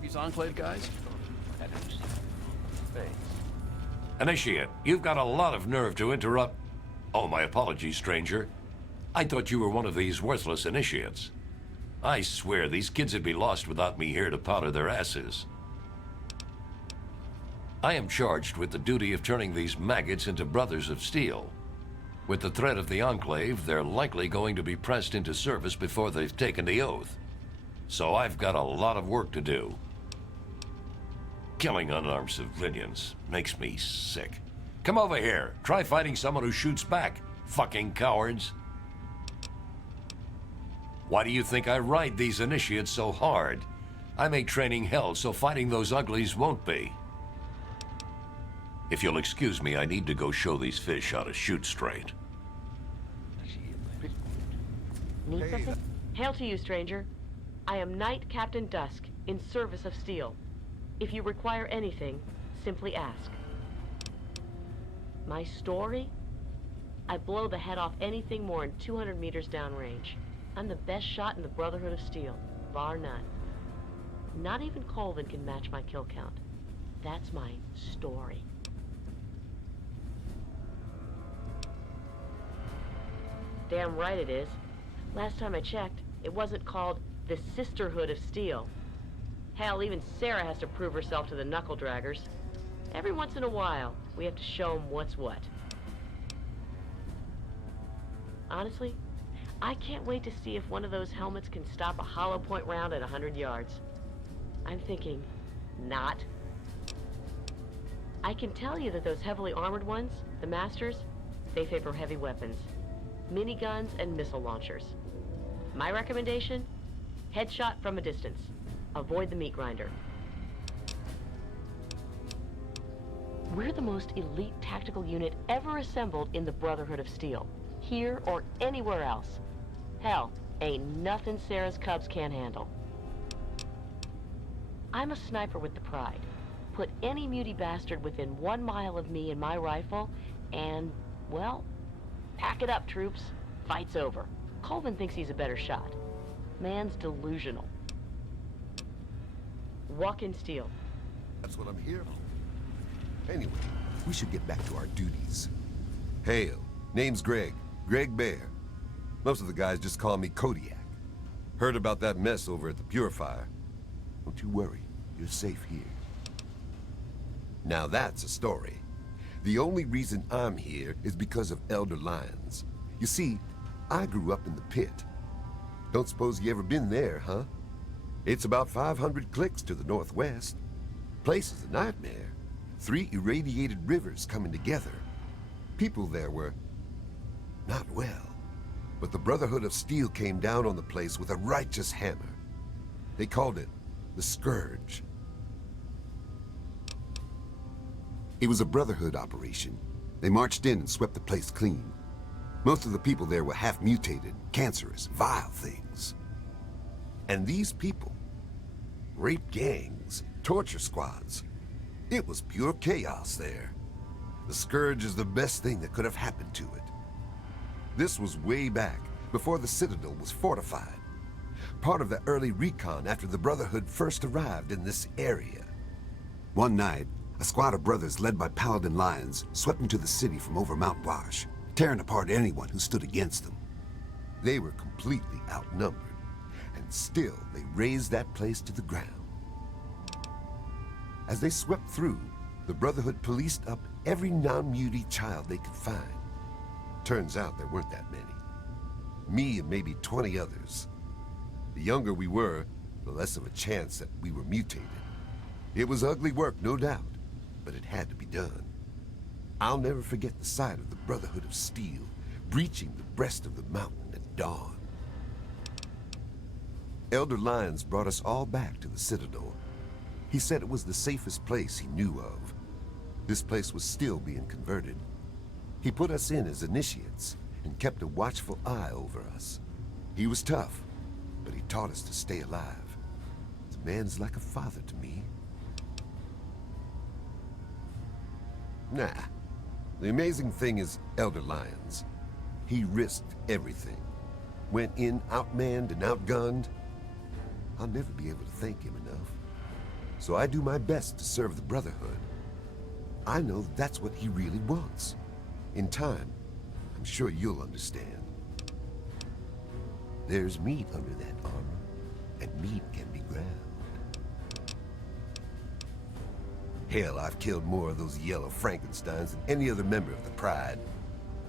these Enclave guys? Initiate, you've got a lot of nerve to interrupt. Oh, my apologies, stranger. I thought you were one of these worthless initiates. I swear these kids would be lost without me here to powder their asses. I am charged with the duty of turning these maggots into brothers of steel. With the threat of the Enclave, they're likely going to be pressed into service before they've taken the oath. So I've got a lot of work to do. Killing unarmed civilians makes me sick. Come over here. Try fighting someone who shoots back, fucking cowards. Why do you think I ride these initiates so hard? I make training hell so fighting those uglies won't be. If you'll excuse me, I need to go show these fish how to shoot straight. Need something? Hail to you, stranger. I am Knight Captain Dusk, in service of Steel. If you require anything, simply ask. My story? I blow the head off anything more than 200 meters downrange. I'm the best shot in the Brotherhood of Steel, bar none. Not even Colvin can match my kill count. That's my story. Damn right it is. Last time I checked, it wasn't called the Sisterhood of Steel. Hell, even Sarah has to prove herself to the knuckle draggers. Every once in a while, we have to show them what's what. Honestly, I can't wait to see if one of those helmets can stop a hollow point round at 100 yards. I'm thinking, not. I can tell you that those heavily armored ones, the Masters, they favor heavy weapons. Miniguns and missile launchers. My recommendation? Headshot from a distance. Avoid the meat grinder. We're the most elite tactical unit ever assembled in the Brotherhood of Steel. Here or anywhere else. Hell, ain't nothing Sarah's Cubs can't handle. I'm a sniper with the pride. Put any muty bastard within 1 mile of me and my rifle, and, well, pack it up, troops. Fight's over. Colvin thinks he's a better shot. Man's delusional. Walk in steel. That's what I'm here for. Anyway, we should get back to our duties. Hail. Name's Greg. Greg Bear. Most of the guys just call me Kodiak. Heard about that mess over at the Purifier. Don't you worry. You're safe here. Now that's a story. The only reason I'm here is because of Elder Lyons. You see, I grew up in the pit. Don't suppose you ever been there, huh? It's about 500 clicks to the northwest. Place is a nightmare. 3 irradiated rivers coming together. People there were not well. But the Brotherhood of Steel came down on the place with a righteous hammer. They called it the Scourge. It was a Brotherhood operation. They marched in and swept the place clean. Most of the people there were half-mutated, cancerous, vile things. And these people, rape gangs, torture squads, it was pure chaos there. The Scourge is the best thing that could have happened to it. This was way back, before the Citadel was fortified. Part of the early recon after the Brotherhood first arrived in this area. One night, a squad of brothers led by Paladin Lyons swept into the city from over Mount Wash, tearing apart anyone who stood against them. They were completely outnumbered, and still they razed that place to the ground. As they swept through, the Brotherhood policed up every non-muty child they could find. Turns out there weren't that many. Me and maybe 20 others. The younger we were, the less of a chance that we were mutated. It was ugly work, no doubt, but it had to be done. I'll never forget the sight of the Brotherhood of Steel breaching the breast of the mountain at dawn. Elder Lyons brought us all back to the Citadel. He said it was the safest place he knew of. This place was still being converted. He put us in as initiates and kept a watchful eye over us. He was tough, but he taught us to stay alive. The man's like a father to me. Nah. The amazing thing is Elder Lyons. He risked everything. Went in outmanned and outgunned. I'll never be able to thank him enough. So I do my best to serve the Brotherhood. I know that's what he really wants. In time, I'm sure you'll understand. There's meat under that armor, and meat can be ground. Hell, I've killed more of those yellow Frankensteins than any other member of the Pride.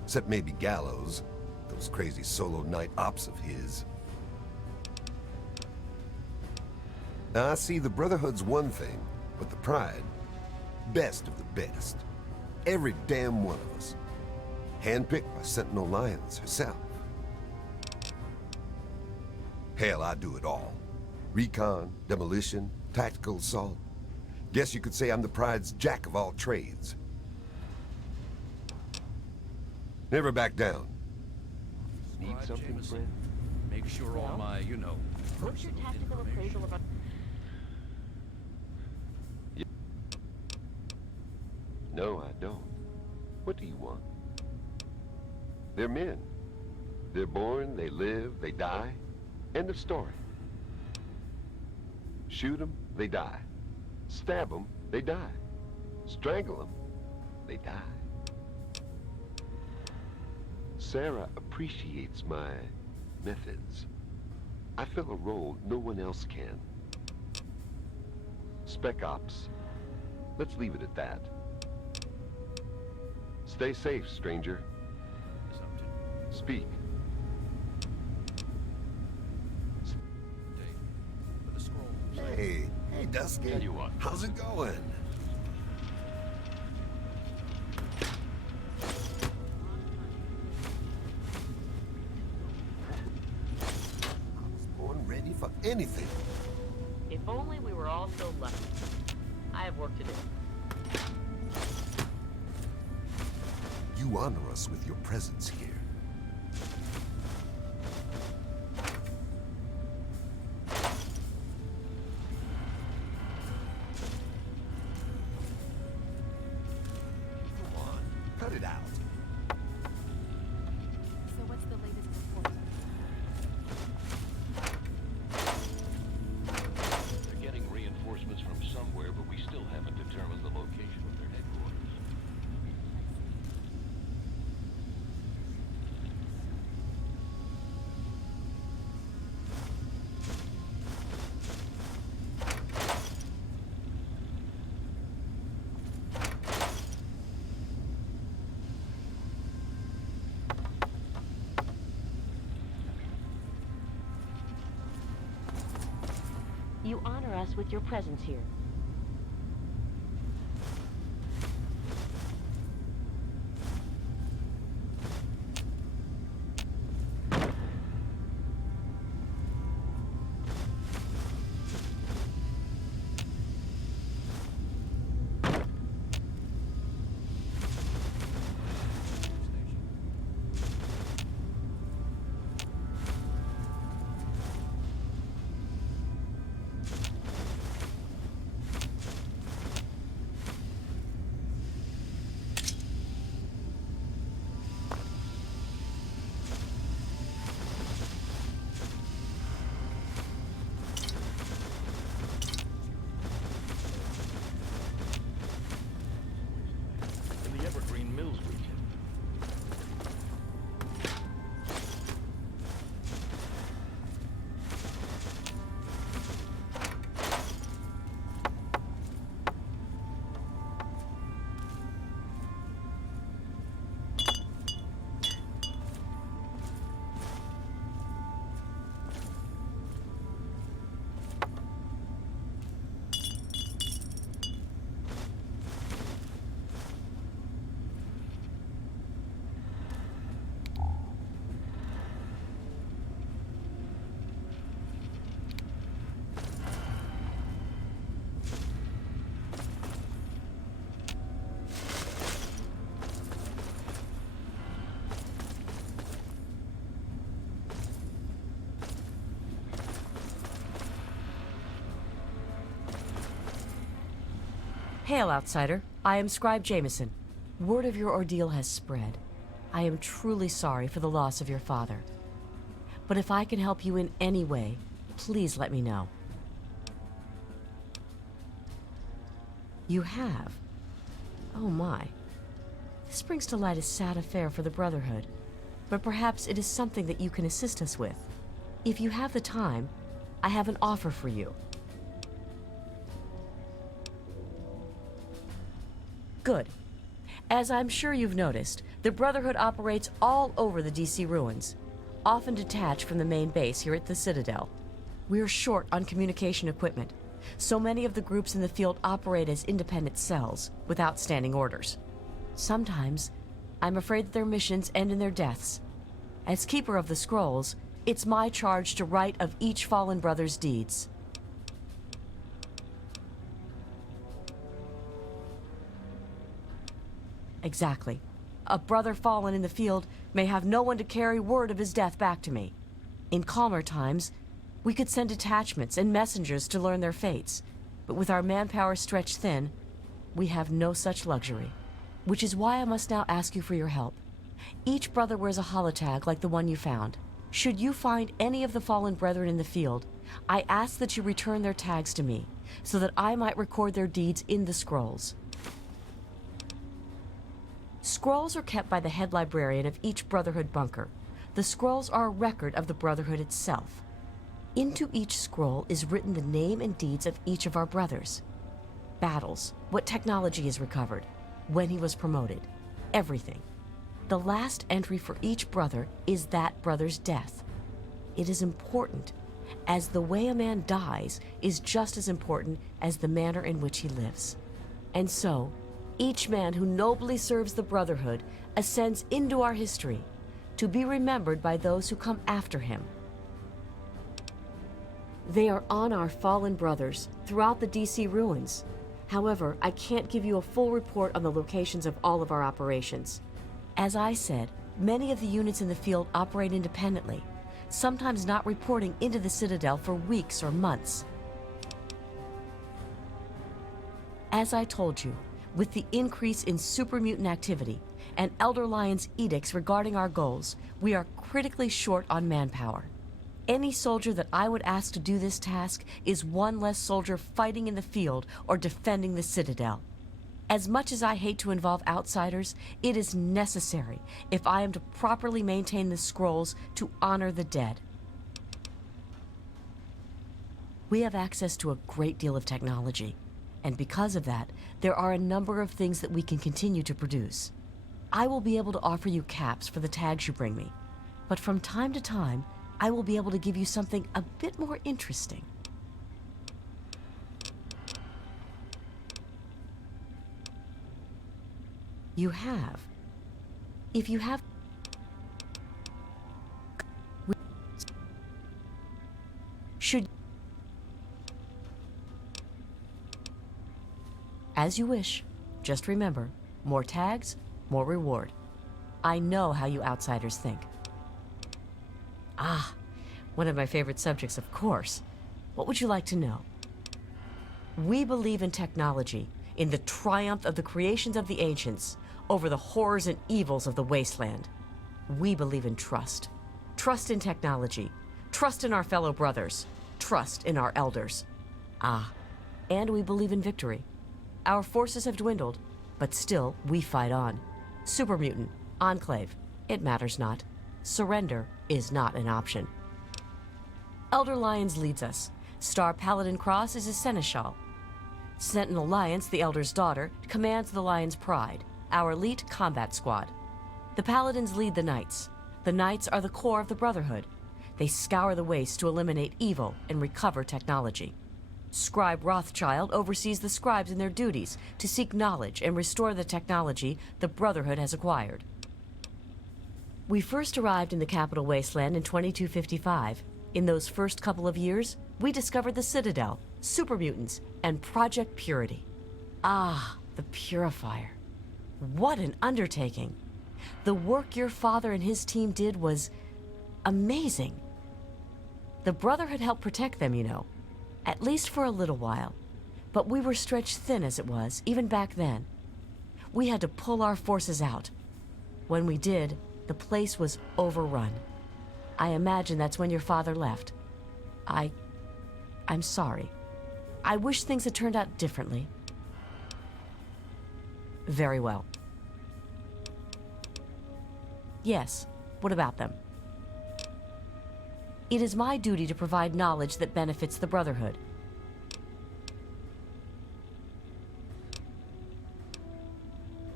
Except maybe Gallows, those crazy solo night ops of his. Now, I see the Brotherhood's one thing, but the Pride, best of the best. Every damn one of us. Handpicked by Sentinel Lyons herself. Hell, I do it all. Recon, demolition, tactical assault. Guess you could say I'm the Pride's jack of all trades. Never back down. Need something, friend? Make sure all my, you know, What's your tactical appraisal of our... No, I don't. What do you want? They're men. They're born, they live, they die. End of story. Shoot them, they die. Stab them, they die. Strangle them, they die. Sarah appreciates my methods. I fill a role no one else can. Spec Ops. Let's leave it at that. Stay safe, stranger. Speak. Hey, Dusky. Tell you what. How's it going? I was born ready for anything. If only we were all so lucky. I have work to do. You honor us with your presence here. Come on, cut it out. So what's the latest report? They're getting reinforcements from somewhere, but we still haven't determined the location of their headquarters. You honor us with your presence here. In the Evergreen Mills region. Hail, outsider. I am Scribe Jameson. Word of your ordeal has spread. I am truly sorry for the loss of your father. But if I can help you in any way, please let me know. You have? Oh my. This brings to light a sad affair for the Brotherhood, but perhaps it is something that you can assist us with. If you have the time, I have an offer for you. Good. As I'm sure you've noticed, the Brotherhood operates all over the DC ruins, often detached from the main base here at the Citadel. We're short on communication equipment, so many of the groups in the field operate as independent cells, without standing orders. Sometimes, I'm afraid that their missions end in their deaths. As Keeper of the Scrolls, it's my charge to write of each fallen brother's deeds. Exactly. A brother fallen in the field may have no one to carry word of his death back to me. In calmer times, we could send detachments and messengers to learn their fates, but with our manpower stretched thin, we have no such luxury. Which is why I must now ask you for your help. Each brother wears a holotag like the one you found. Should you find any of the fallen brethren in the field, I ask that you return their tags to me, so that I might record their deeds in the scrolls. Scrolls are kept by the head librarian of each Brotherhood bunker. The scrolls are a record of the Brotherhood itself. Into each scroll is written the name and deeds of each of our brothers. Battles, what technology is recovered, when he was promoted, everything. The last entry for each brother is that brother's death. It is important, as the way a man dies is just as important as the manner in which he lives. And so, each man who nobly serves the Brotherhood ascends into our history, to be remembered by those who come after him. They are on our fallen brothers throughout the DC ruins. However, I can't give you a full report on the locations of all of our operations. As I said, many of the units in the field operate independently, sometimes not reporting into the Citadel for weeks or months. As I told you, with the increase in super mutant activity and Elder Lion's edicts regarding our goals, we are critically short on manpower. Any soldier that I would ask to do this task is one less soldier fighting in the field or defending the Citadel. As much as I hate to involve outsiders, it is necessary if I am to properly maintain the scrolls to honor the dead. We have access to a great deal of technology, and because of that, there are a number of things that we can continue to produce. I will be able to offer you caps for the tags you bring me, but from time to time, I will be able to give you something a bit more interesting. You have. If you have... Should... As you wish. Just remember, more tags, more reward. I know how you outsiders think. Ah, one of my favorite subjects, of course. What would you like to know? We believe in technology, in the triumph of the creations of the ancients over the horrors and evils of the wasteland. We believe in trust. Trust in technology. Trust in our fellow brothers. Trust in our elders. Ah, and we believe in victory. Our forces have dwindled, but still we fight on. Super Mutant, Enclave, it matters not. Surrender is not an option. Elder Lyons leads us. Star Paladin Cross is his seneschal. Sentinel Lyons, the Elder's daughter, commands the Lion's Pride, our elite combat squad. The Paladins lead the Knights. The Knights are the core of the Brotherhood. They scour the waste to eliminate evil and recover technology. Scribe Rothschild oversees the scribes in their duties to seek knowledge and restore the technology the Brotherhood has acquired. We first arrived in the Capital Wasteland in 2255. In those first couple of years, we discovered the Citadel, Super Mutants, and Project Purity. Ah, the Purifier. What an undertaking. The work your father and his team did was amazing. The Brotherhood helped protect them, you know, at least for a little while. But we were stretched thin as it was, even back then. We had to pull our forces out. When we did, the place was overrun. I imagine that's when your father left. I'm sorry. I wish things had turned out differently. Very well. Yes, what about them? It is my duty to provide knowledge that benefits the Brotherhood.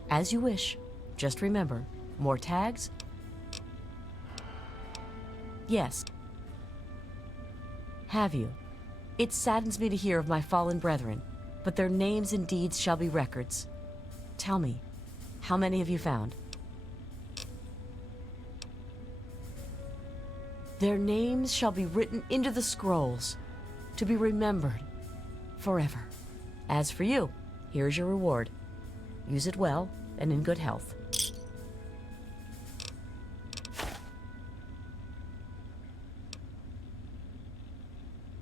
As you wish. Just remember, more tags? Yes. Have you? It saddens me to hear of my fallen brethren, but their names and deeds shall be records. Tell me, how many have you found? Their names shall be written into the scrolls, to be remembered forever. As for you, here's your reward. Use it well and in good health.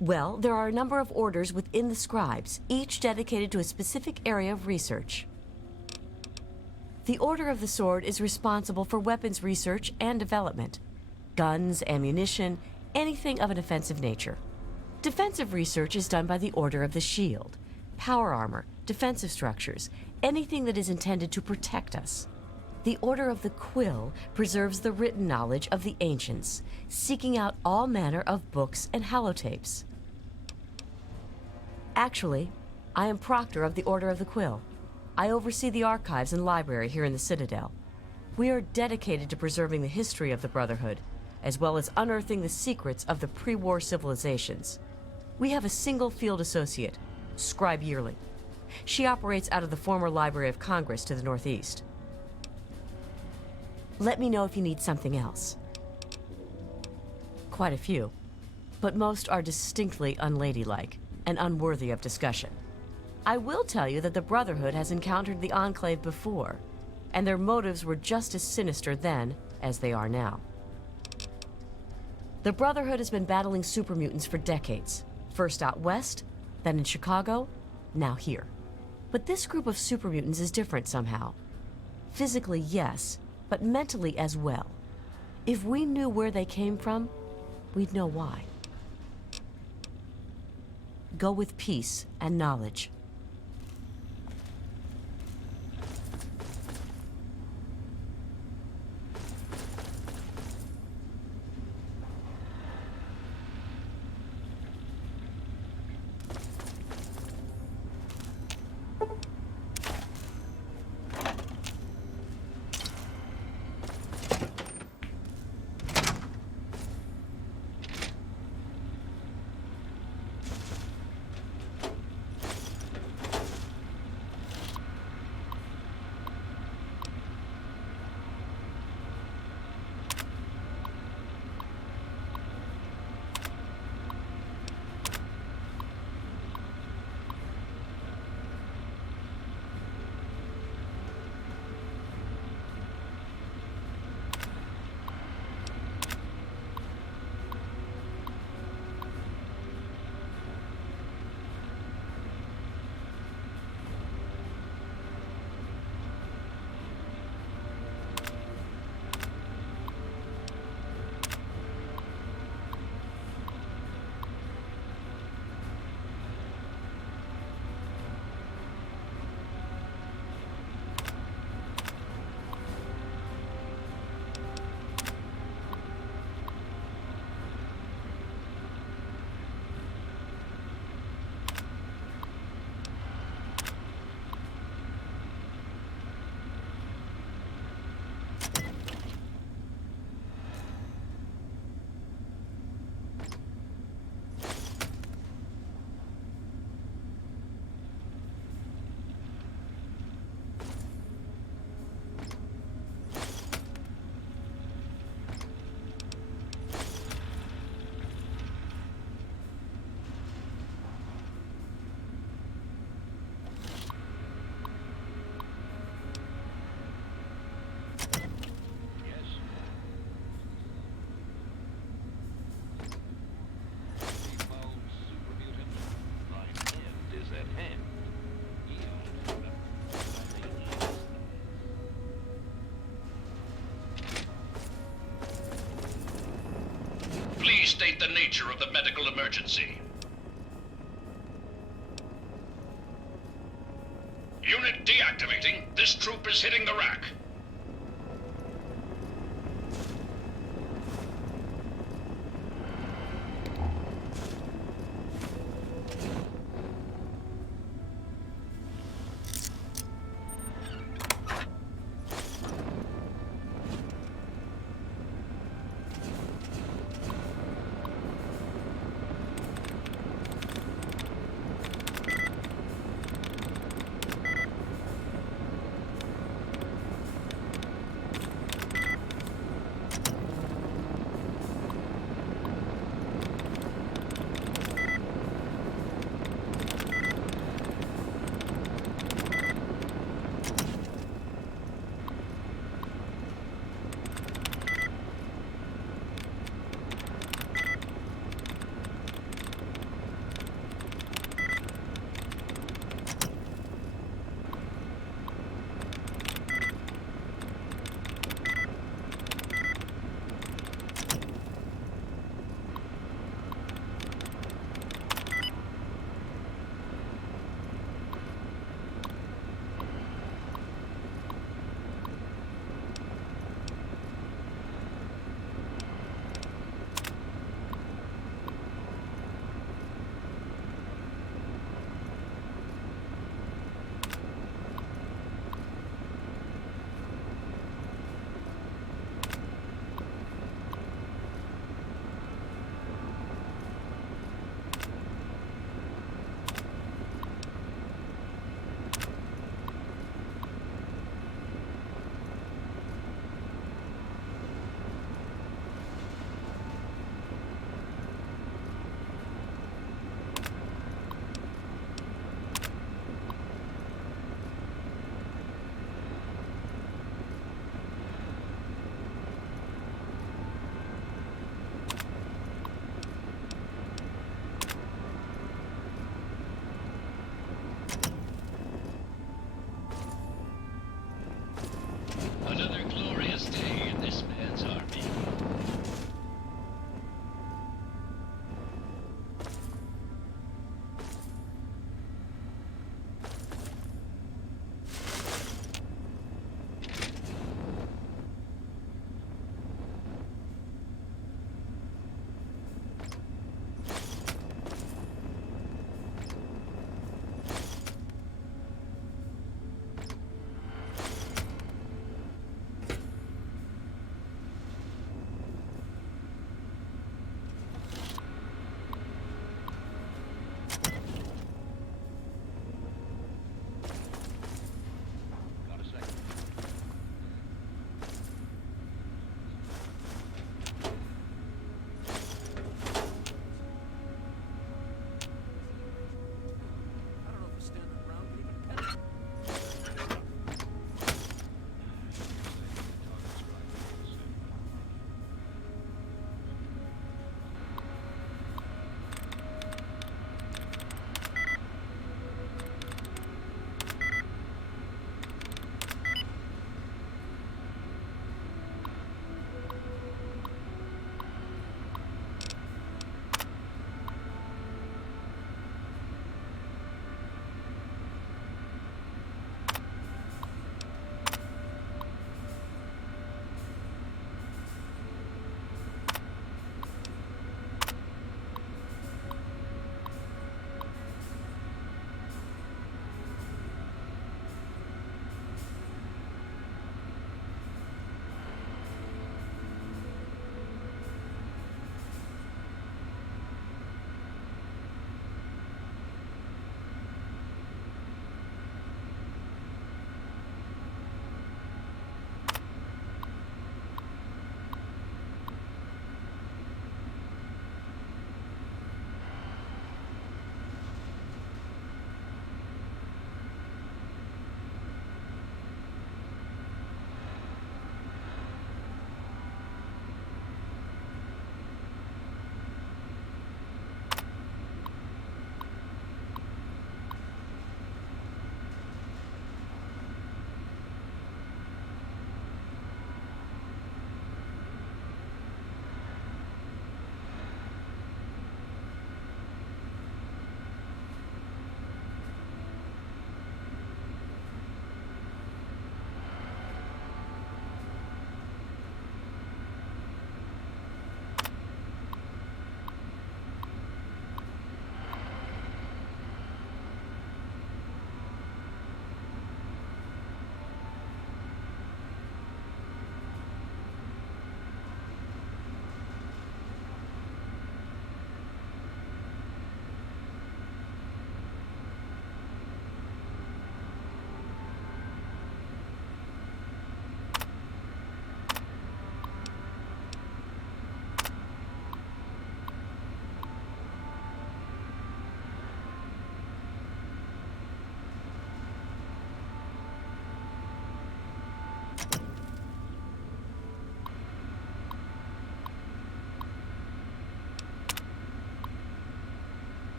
Well, there are a number of orders within the scribes, each dedicated to a specific area of research. The Order of the Sword is responsible for weapons research and development. Guns, ammunition, anything of an offensive nature. Defensive research is done by the Order of the Shield. Power armor, defensive structures, anything that is intended to protect us. The Order of the Quill preserves the written knowledge of the ancients, seeking out all manner of books and holotapes. Actually, I am Proctor of the Order of the Quill. I oversee the archives and library here in the Citadel. We are dedicated to preserving the history of the Brotherhood, as well as unearthing the secrets of the pre-war civilizations. We have a single field associate, Scribe Yearling. She operates out of the former Library of Congress to the northeast. Let me know if you need something else. Quite a few, but most are distinctly unladylike and unworthy of discussion. I will tell you that the Brotherhood has encountered the Enclave before, and their motives were just as sinister then as they are now. The Brotherhood has been battling super mutants for decades, first out west, then in Chicago, now here. But this group of super mutants is different somehow. Physically, yes, but mentally as well. If we knew where they came from, we'd know why. Go with peace and knowledge. Please state the nature of the medical emergency. Unit deactivating. This troop is hitting the rack.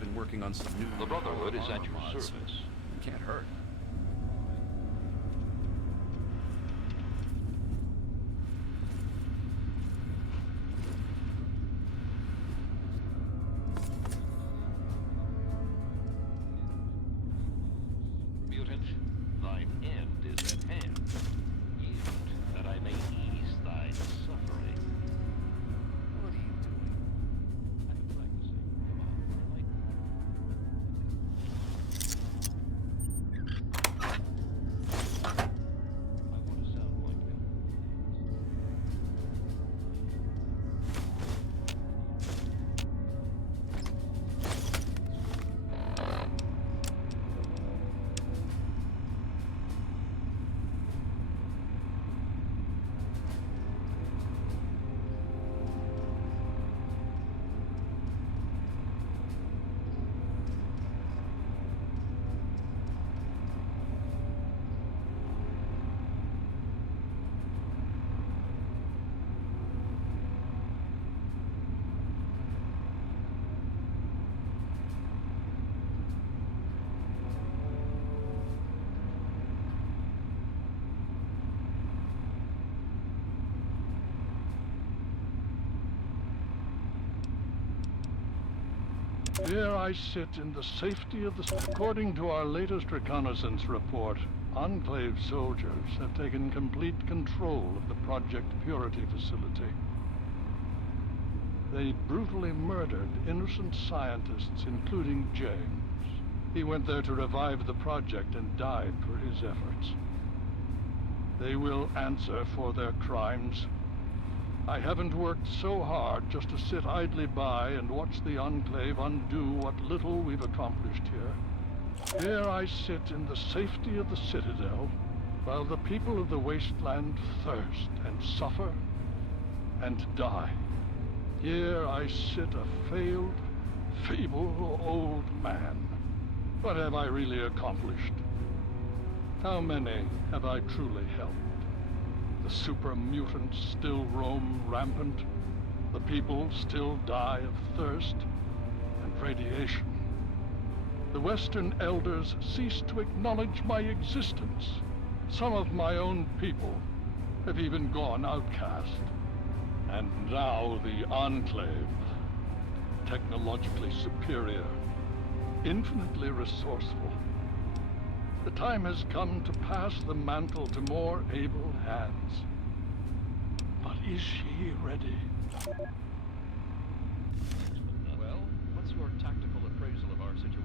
been working on some new... The Brotherhood is at your mods. service. Can't hurt. Mutant, thine end is at hand. Yield, that I may ease thy suffering. What are you doing? I've been practicing. I want to sound like him. Here I sit in the safety of the... According to our latest reconnaissance report, Enclave soldiers have taken complete control of the Project Purity facility. They brutally murdered innocent scientists, including James. He went there to revive the project and died for his efforts. They will answer for their crimes. I haven't worked so hard just to sit idly by and watch the Enclave undo what little we've accomplished here. Here I sit in the safety of the Citadel, while the people of the wasteland thirst and suffer and die. Here I sit a failed, feeble old man. What have I really accomplished? How many have I truly helped? The super mutants still roam rampant. The people still die of thirst and radiation. The Western elders cease to acknowledge my existence. Some of my own people have even gone outcast. And now the Enclave, technologically superior, infinitely resourceful. The time has come to pass the mantle to more able hands. But is she ready? Well, what's your tactical appraisal of our situation?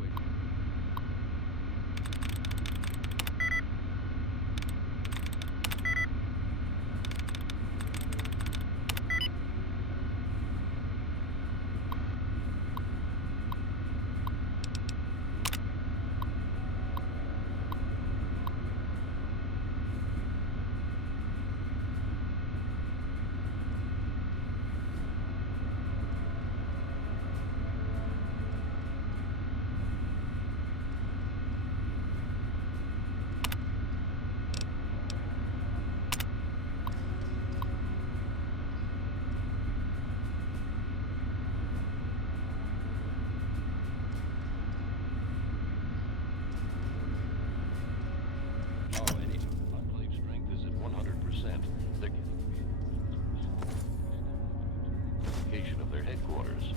Of their headquarters.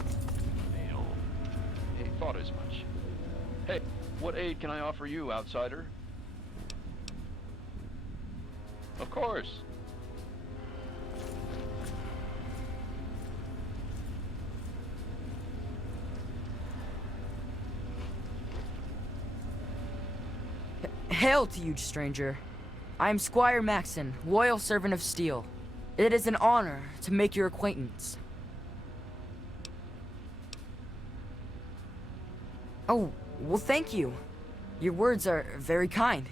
Mail. Hey, thought as much. Hey, what aid can I offer you, outsider? Of course. Hail to you, stranger. I am Squire Maxon, loyal servant of Steel. It is an honor to make your acquaintance. Oh, well, thank you. Your words are very kind.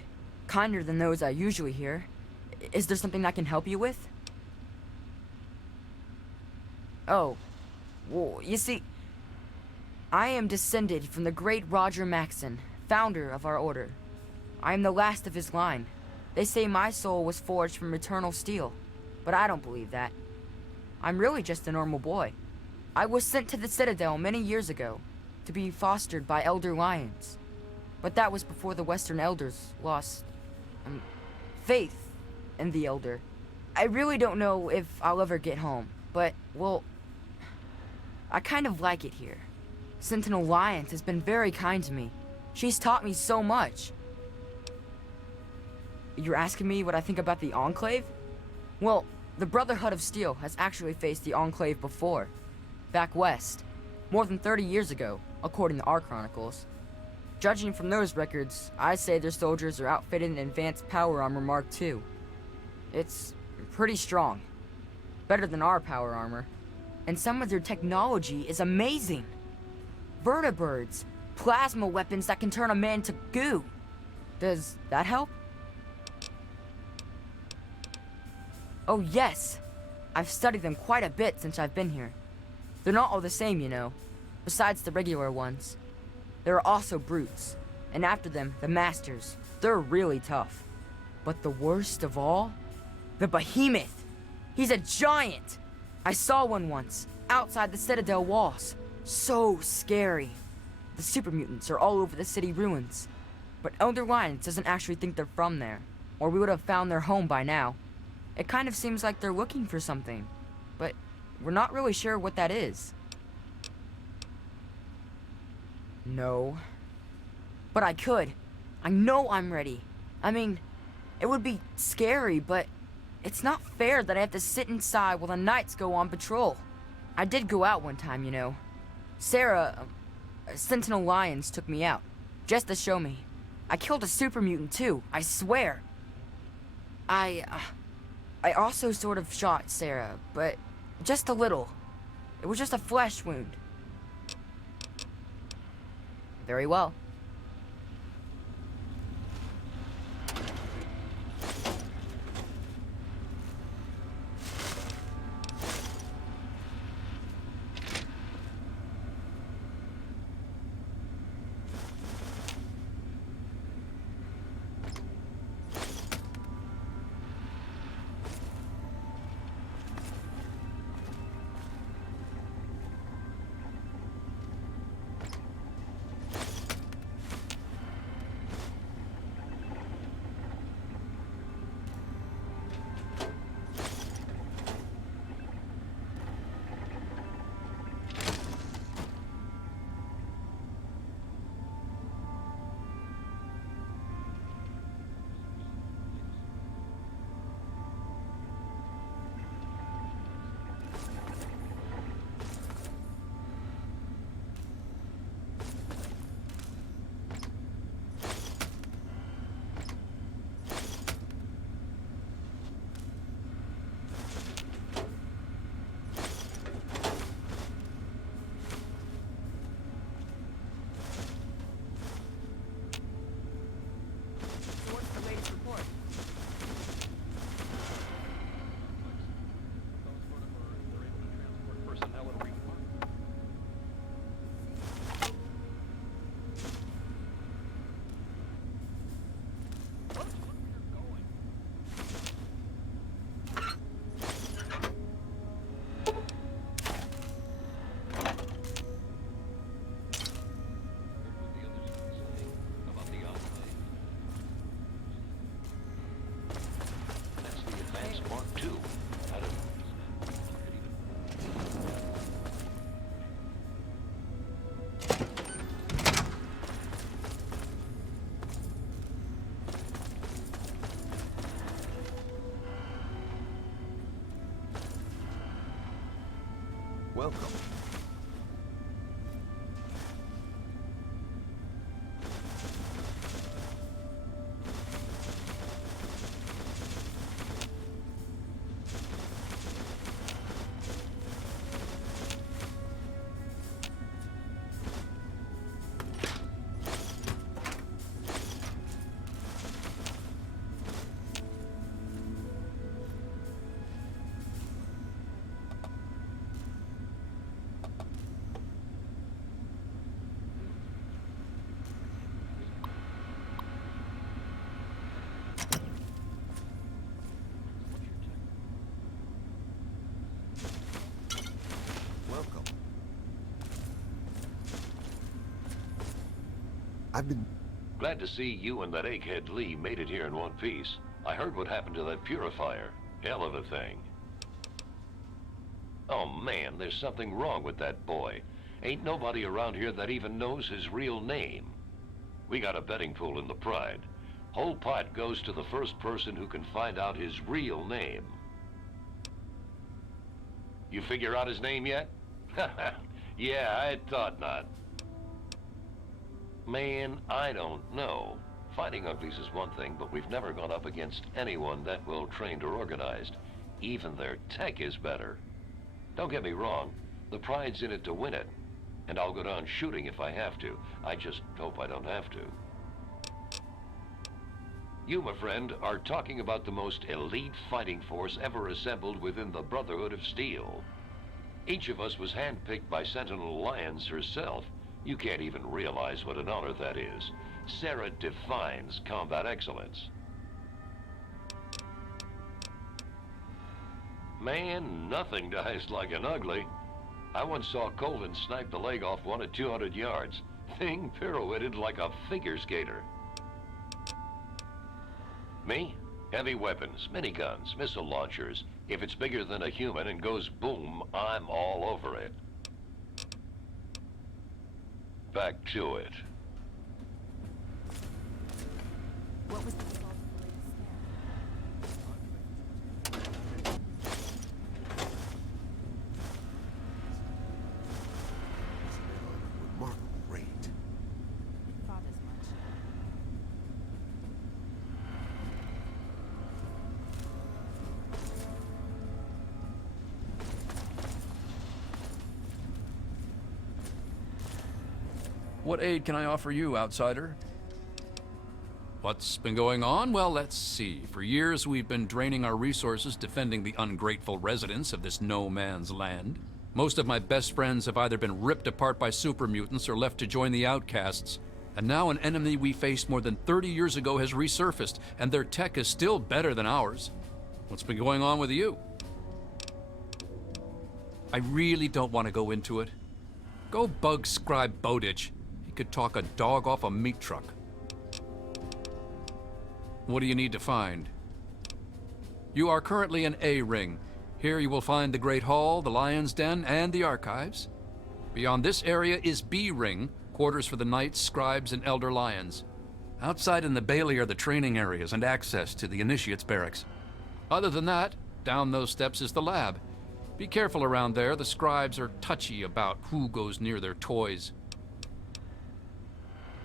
Kinder than those I usually hear. Is there something I can help you with? Oh, well, you see, I am descended from the great Roger Maxon, founder of our order. I am the last of his line. They say my soul was forged from eternal steel, but I don't believe that. I'm really just a normal boy. I was sent to the Citadel many years ago, to be fostered by Elder Lions. But that was before the Western Elders lost faith in the Elder. I really don't know if I'll ever get home, but, well, I kind of like it here. Sentinel Lyons has been very kind to me. She's taught me so much. You're asking me what I think about the Enclave? Well, the Brotherhood of Steel has actually faced the Enclave before, back west, more than 30 years ago, according to our chronicles. Judging from those records, I say their soldiers are outfitted in advanced power armor Mark II. It's pretty strong, better than our power armor, and some of their technology is amazing. Vertibirds, plasma weapons that can turn a man to goo. Does that help? Oh yes, I've studied them quite a bit since I've been here. They're not all the same, you know, besides the regular ones. There are also brutes, and after them, the masters. They're really tough. But the worst of all? The behemoth! He's a giant! I saw one once, outside the Citadel walls. So scary. The super mutants are all over the city ruins. But Elder Lyons doesn't actually think they're from there, or we would have found their home by now. It kind of seems like they're looking for something, but we're not really sure what that is. No. But I could. I know I'm ready. I mean, it would be scary, but it's not fair that I have to sit inside while the knights go on patrol. I did go out one time, you know. Sarah, Sentinel Lyons took me out, just to show me. I killed a super mutant too, I swear. I also sort of shot Sarah, but just a little. It was just a flesh wound. Very well. Welcome. I've been... Glad to see you and that egghead Lee made it here in one piece. I heard what happened to that purifier. Hell of a thing. Oh man, there's something wrong with that boy. Ain't nobody around here that even knows his real name. We got a betting pool in the Pride. Whole pot goes to the first person who can find out his real name. You figure out his name yet? Yeah, I thought not. Man, I don't know. Fighting uglies is one thing, but we've never gone up against anyone that well trained or organized. Even their tech is better. Don't get me wrong, the Pride's in it to win it. And I'll go down shooting if I have to. I just hope I don't have to. You, my friend, are talking about the most elite fighting force ever assembled within the Brotherhood of Steel. Each of us was handpicked by Sentinel Lyons herself. You can't even realize what an honor that is. Sarah defines combat excellence. Man, nothing dies like an ugly. I once saw Colvin snipe the leg off one at 200 yards. Thing pirouetted like a figure skater. Me? Heavy weapons, miniguns, missile launchers. If it's bigger than a human and goes boom, I'm all over it. Back to it. What was the result of the latest Remarkable rate. Thought as much. What aid can I offer you, outsider? What's been going on? Well, let's see. For years, we've been draining our resources defending the ungrateful residents of this no-man's land. Most of my best friends have either been ripped apart by super mutants or left to join the outcasts. And now an enemy we faced more than 30 years ago has resurfaced, and their tech is still better than ours. What's been going on with you? I really don't want to go into it. Go bug Scribe Bowditch. He could talk a dog off a meat truck. What do you need to find? You are currently in A Ring. Here you will find the Great Hall, the Lion's Den, and the Archives. Beyond this area is B Ring, quarters for the Knights, Scribes, and Elder Lions. Outside in the Bailey are the training areas and access to the Initiates Barracks. Other than that, down those steps is the lab. Be careful around there. The Scribes are touchy about who goes near their toys.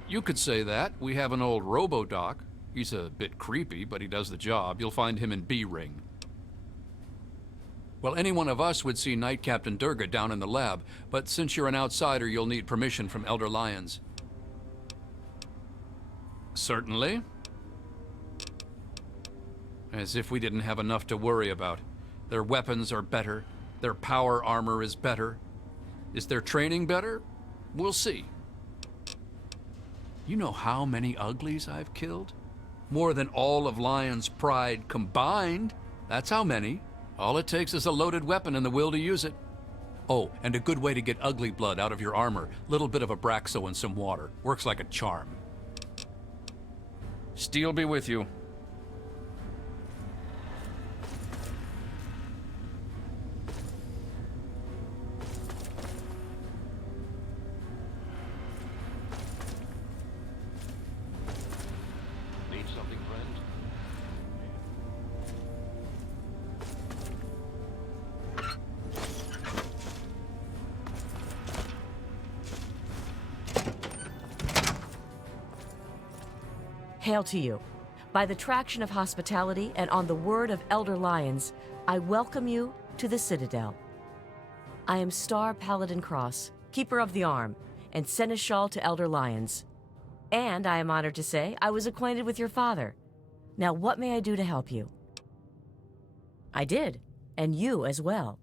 You could say that. We have an old Robo-Doc. He's a bit creepy, but he does the job. You'll find him in B Ring. Well, any one of us would see Knight Captain Durga down in the lab, but since you're an outsider, you'll need permission from Elder Lions. Certainly. As if we didn't have enough to worry about. Their weapons are better. Their power armor is better. Is their training better? We'll see. You know how many uglies I've killed? More than all of Lion's Pride combined. That's how many. All it takes is a loaded weapon and the will to use it. Oh, and a good way to get ugly blood out of your armor. Little bit of Abraxo and some water. Works like a charm. Steel be with you. Need something, friend? Hail to you. By the traction of hospitality and on the word of Elder Lions, I welcome you to the Citadel. I am Star Paladin Cross, Keeper of the Arm, and Seneschal to Elder Lions. And I am honored to say I was acquainted with your father. Now what may I do to help you? I did, and you as well.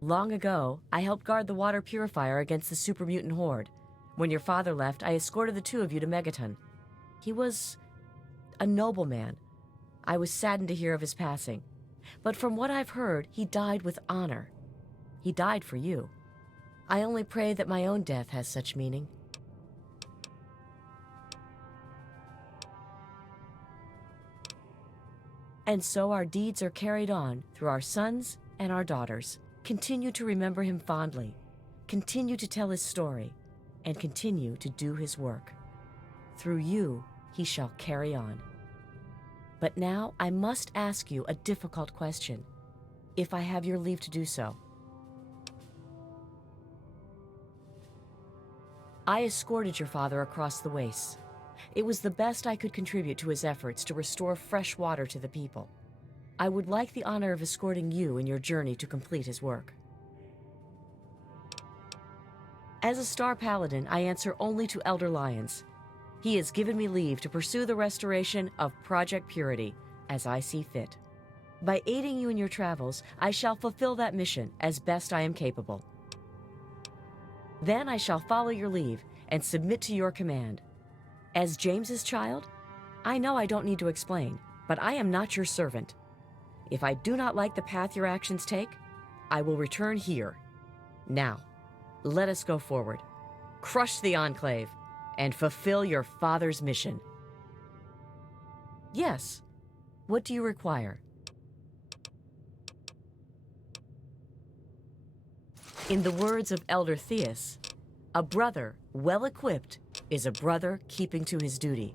Long ago, I helped guard the water purifier against the super mutant horde. When your father left, I escorted the two of you to Megaton. He was a nobleman. I was saddened to hear of his passing. But from what I've heard, he died with honor. He died for you. I only pray that my own death has such meaning. And so our deeds are carried on through our sons and our daughters. Continue to remember him fondly. Continue to tell his story. And continue to do his work. Through you, he shall carry on. But now I must ask you a difficult question, if I have your leave to do so. I escorted your father across the wastes. It was the best I could contribute to his efforts to restore fresh water to the people. I would like the honor of escorting you in your journey to complete his work. As a Star Paladin, I answer only to Elder Lyons. He has given me leave to pursue the restoration of Project Purity as I see fit. By aiding you in your travels, I shall fulfill that mission as best I am capable. Then I shall follow your leave and submit to your command. As James's child, I know I don't need to explain, but I am not your servant. If I do not like the path your actions take, I will return here. Now, let us go forward, crush the Enclave, and fulfill your father's mission. Yes. What do you require? In the words of Elder Theus, a brother well equipped is a brother keeping to his duty.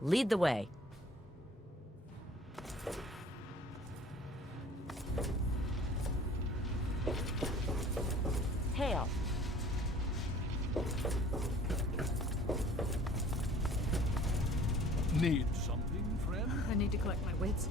Lead the way. Hail. Need something, friend? I need to collect my wits.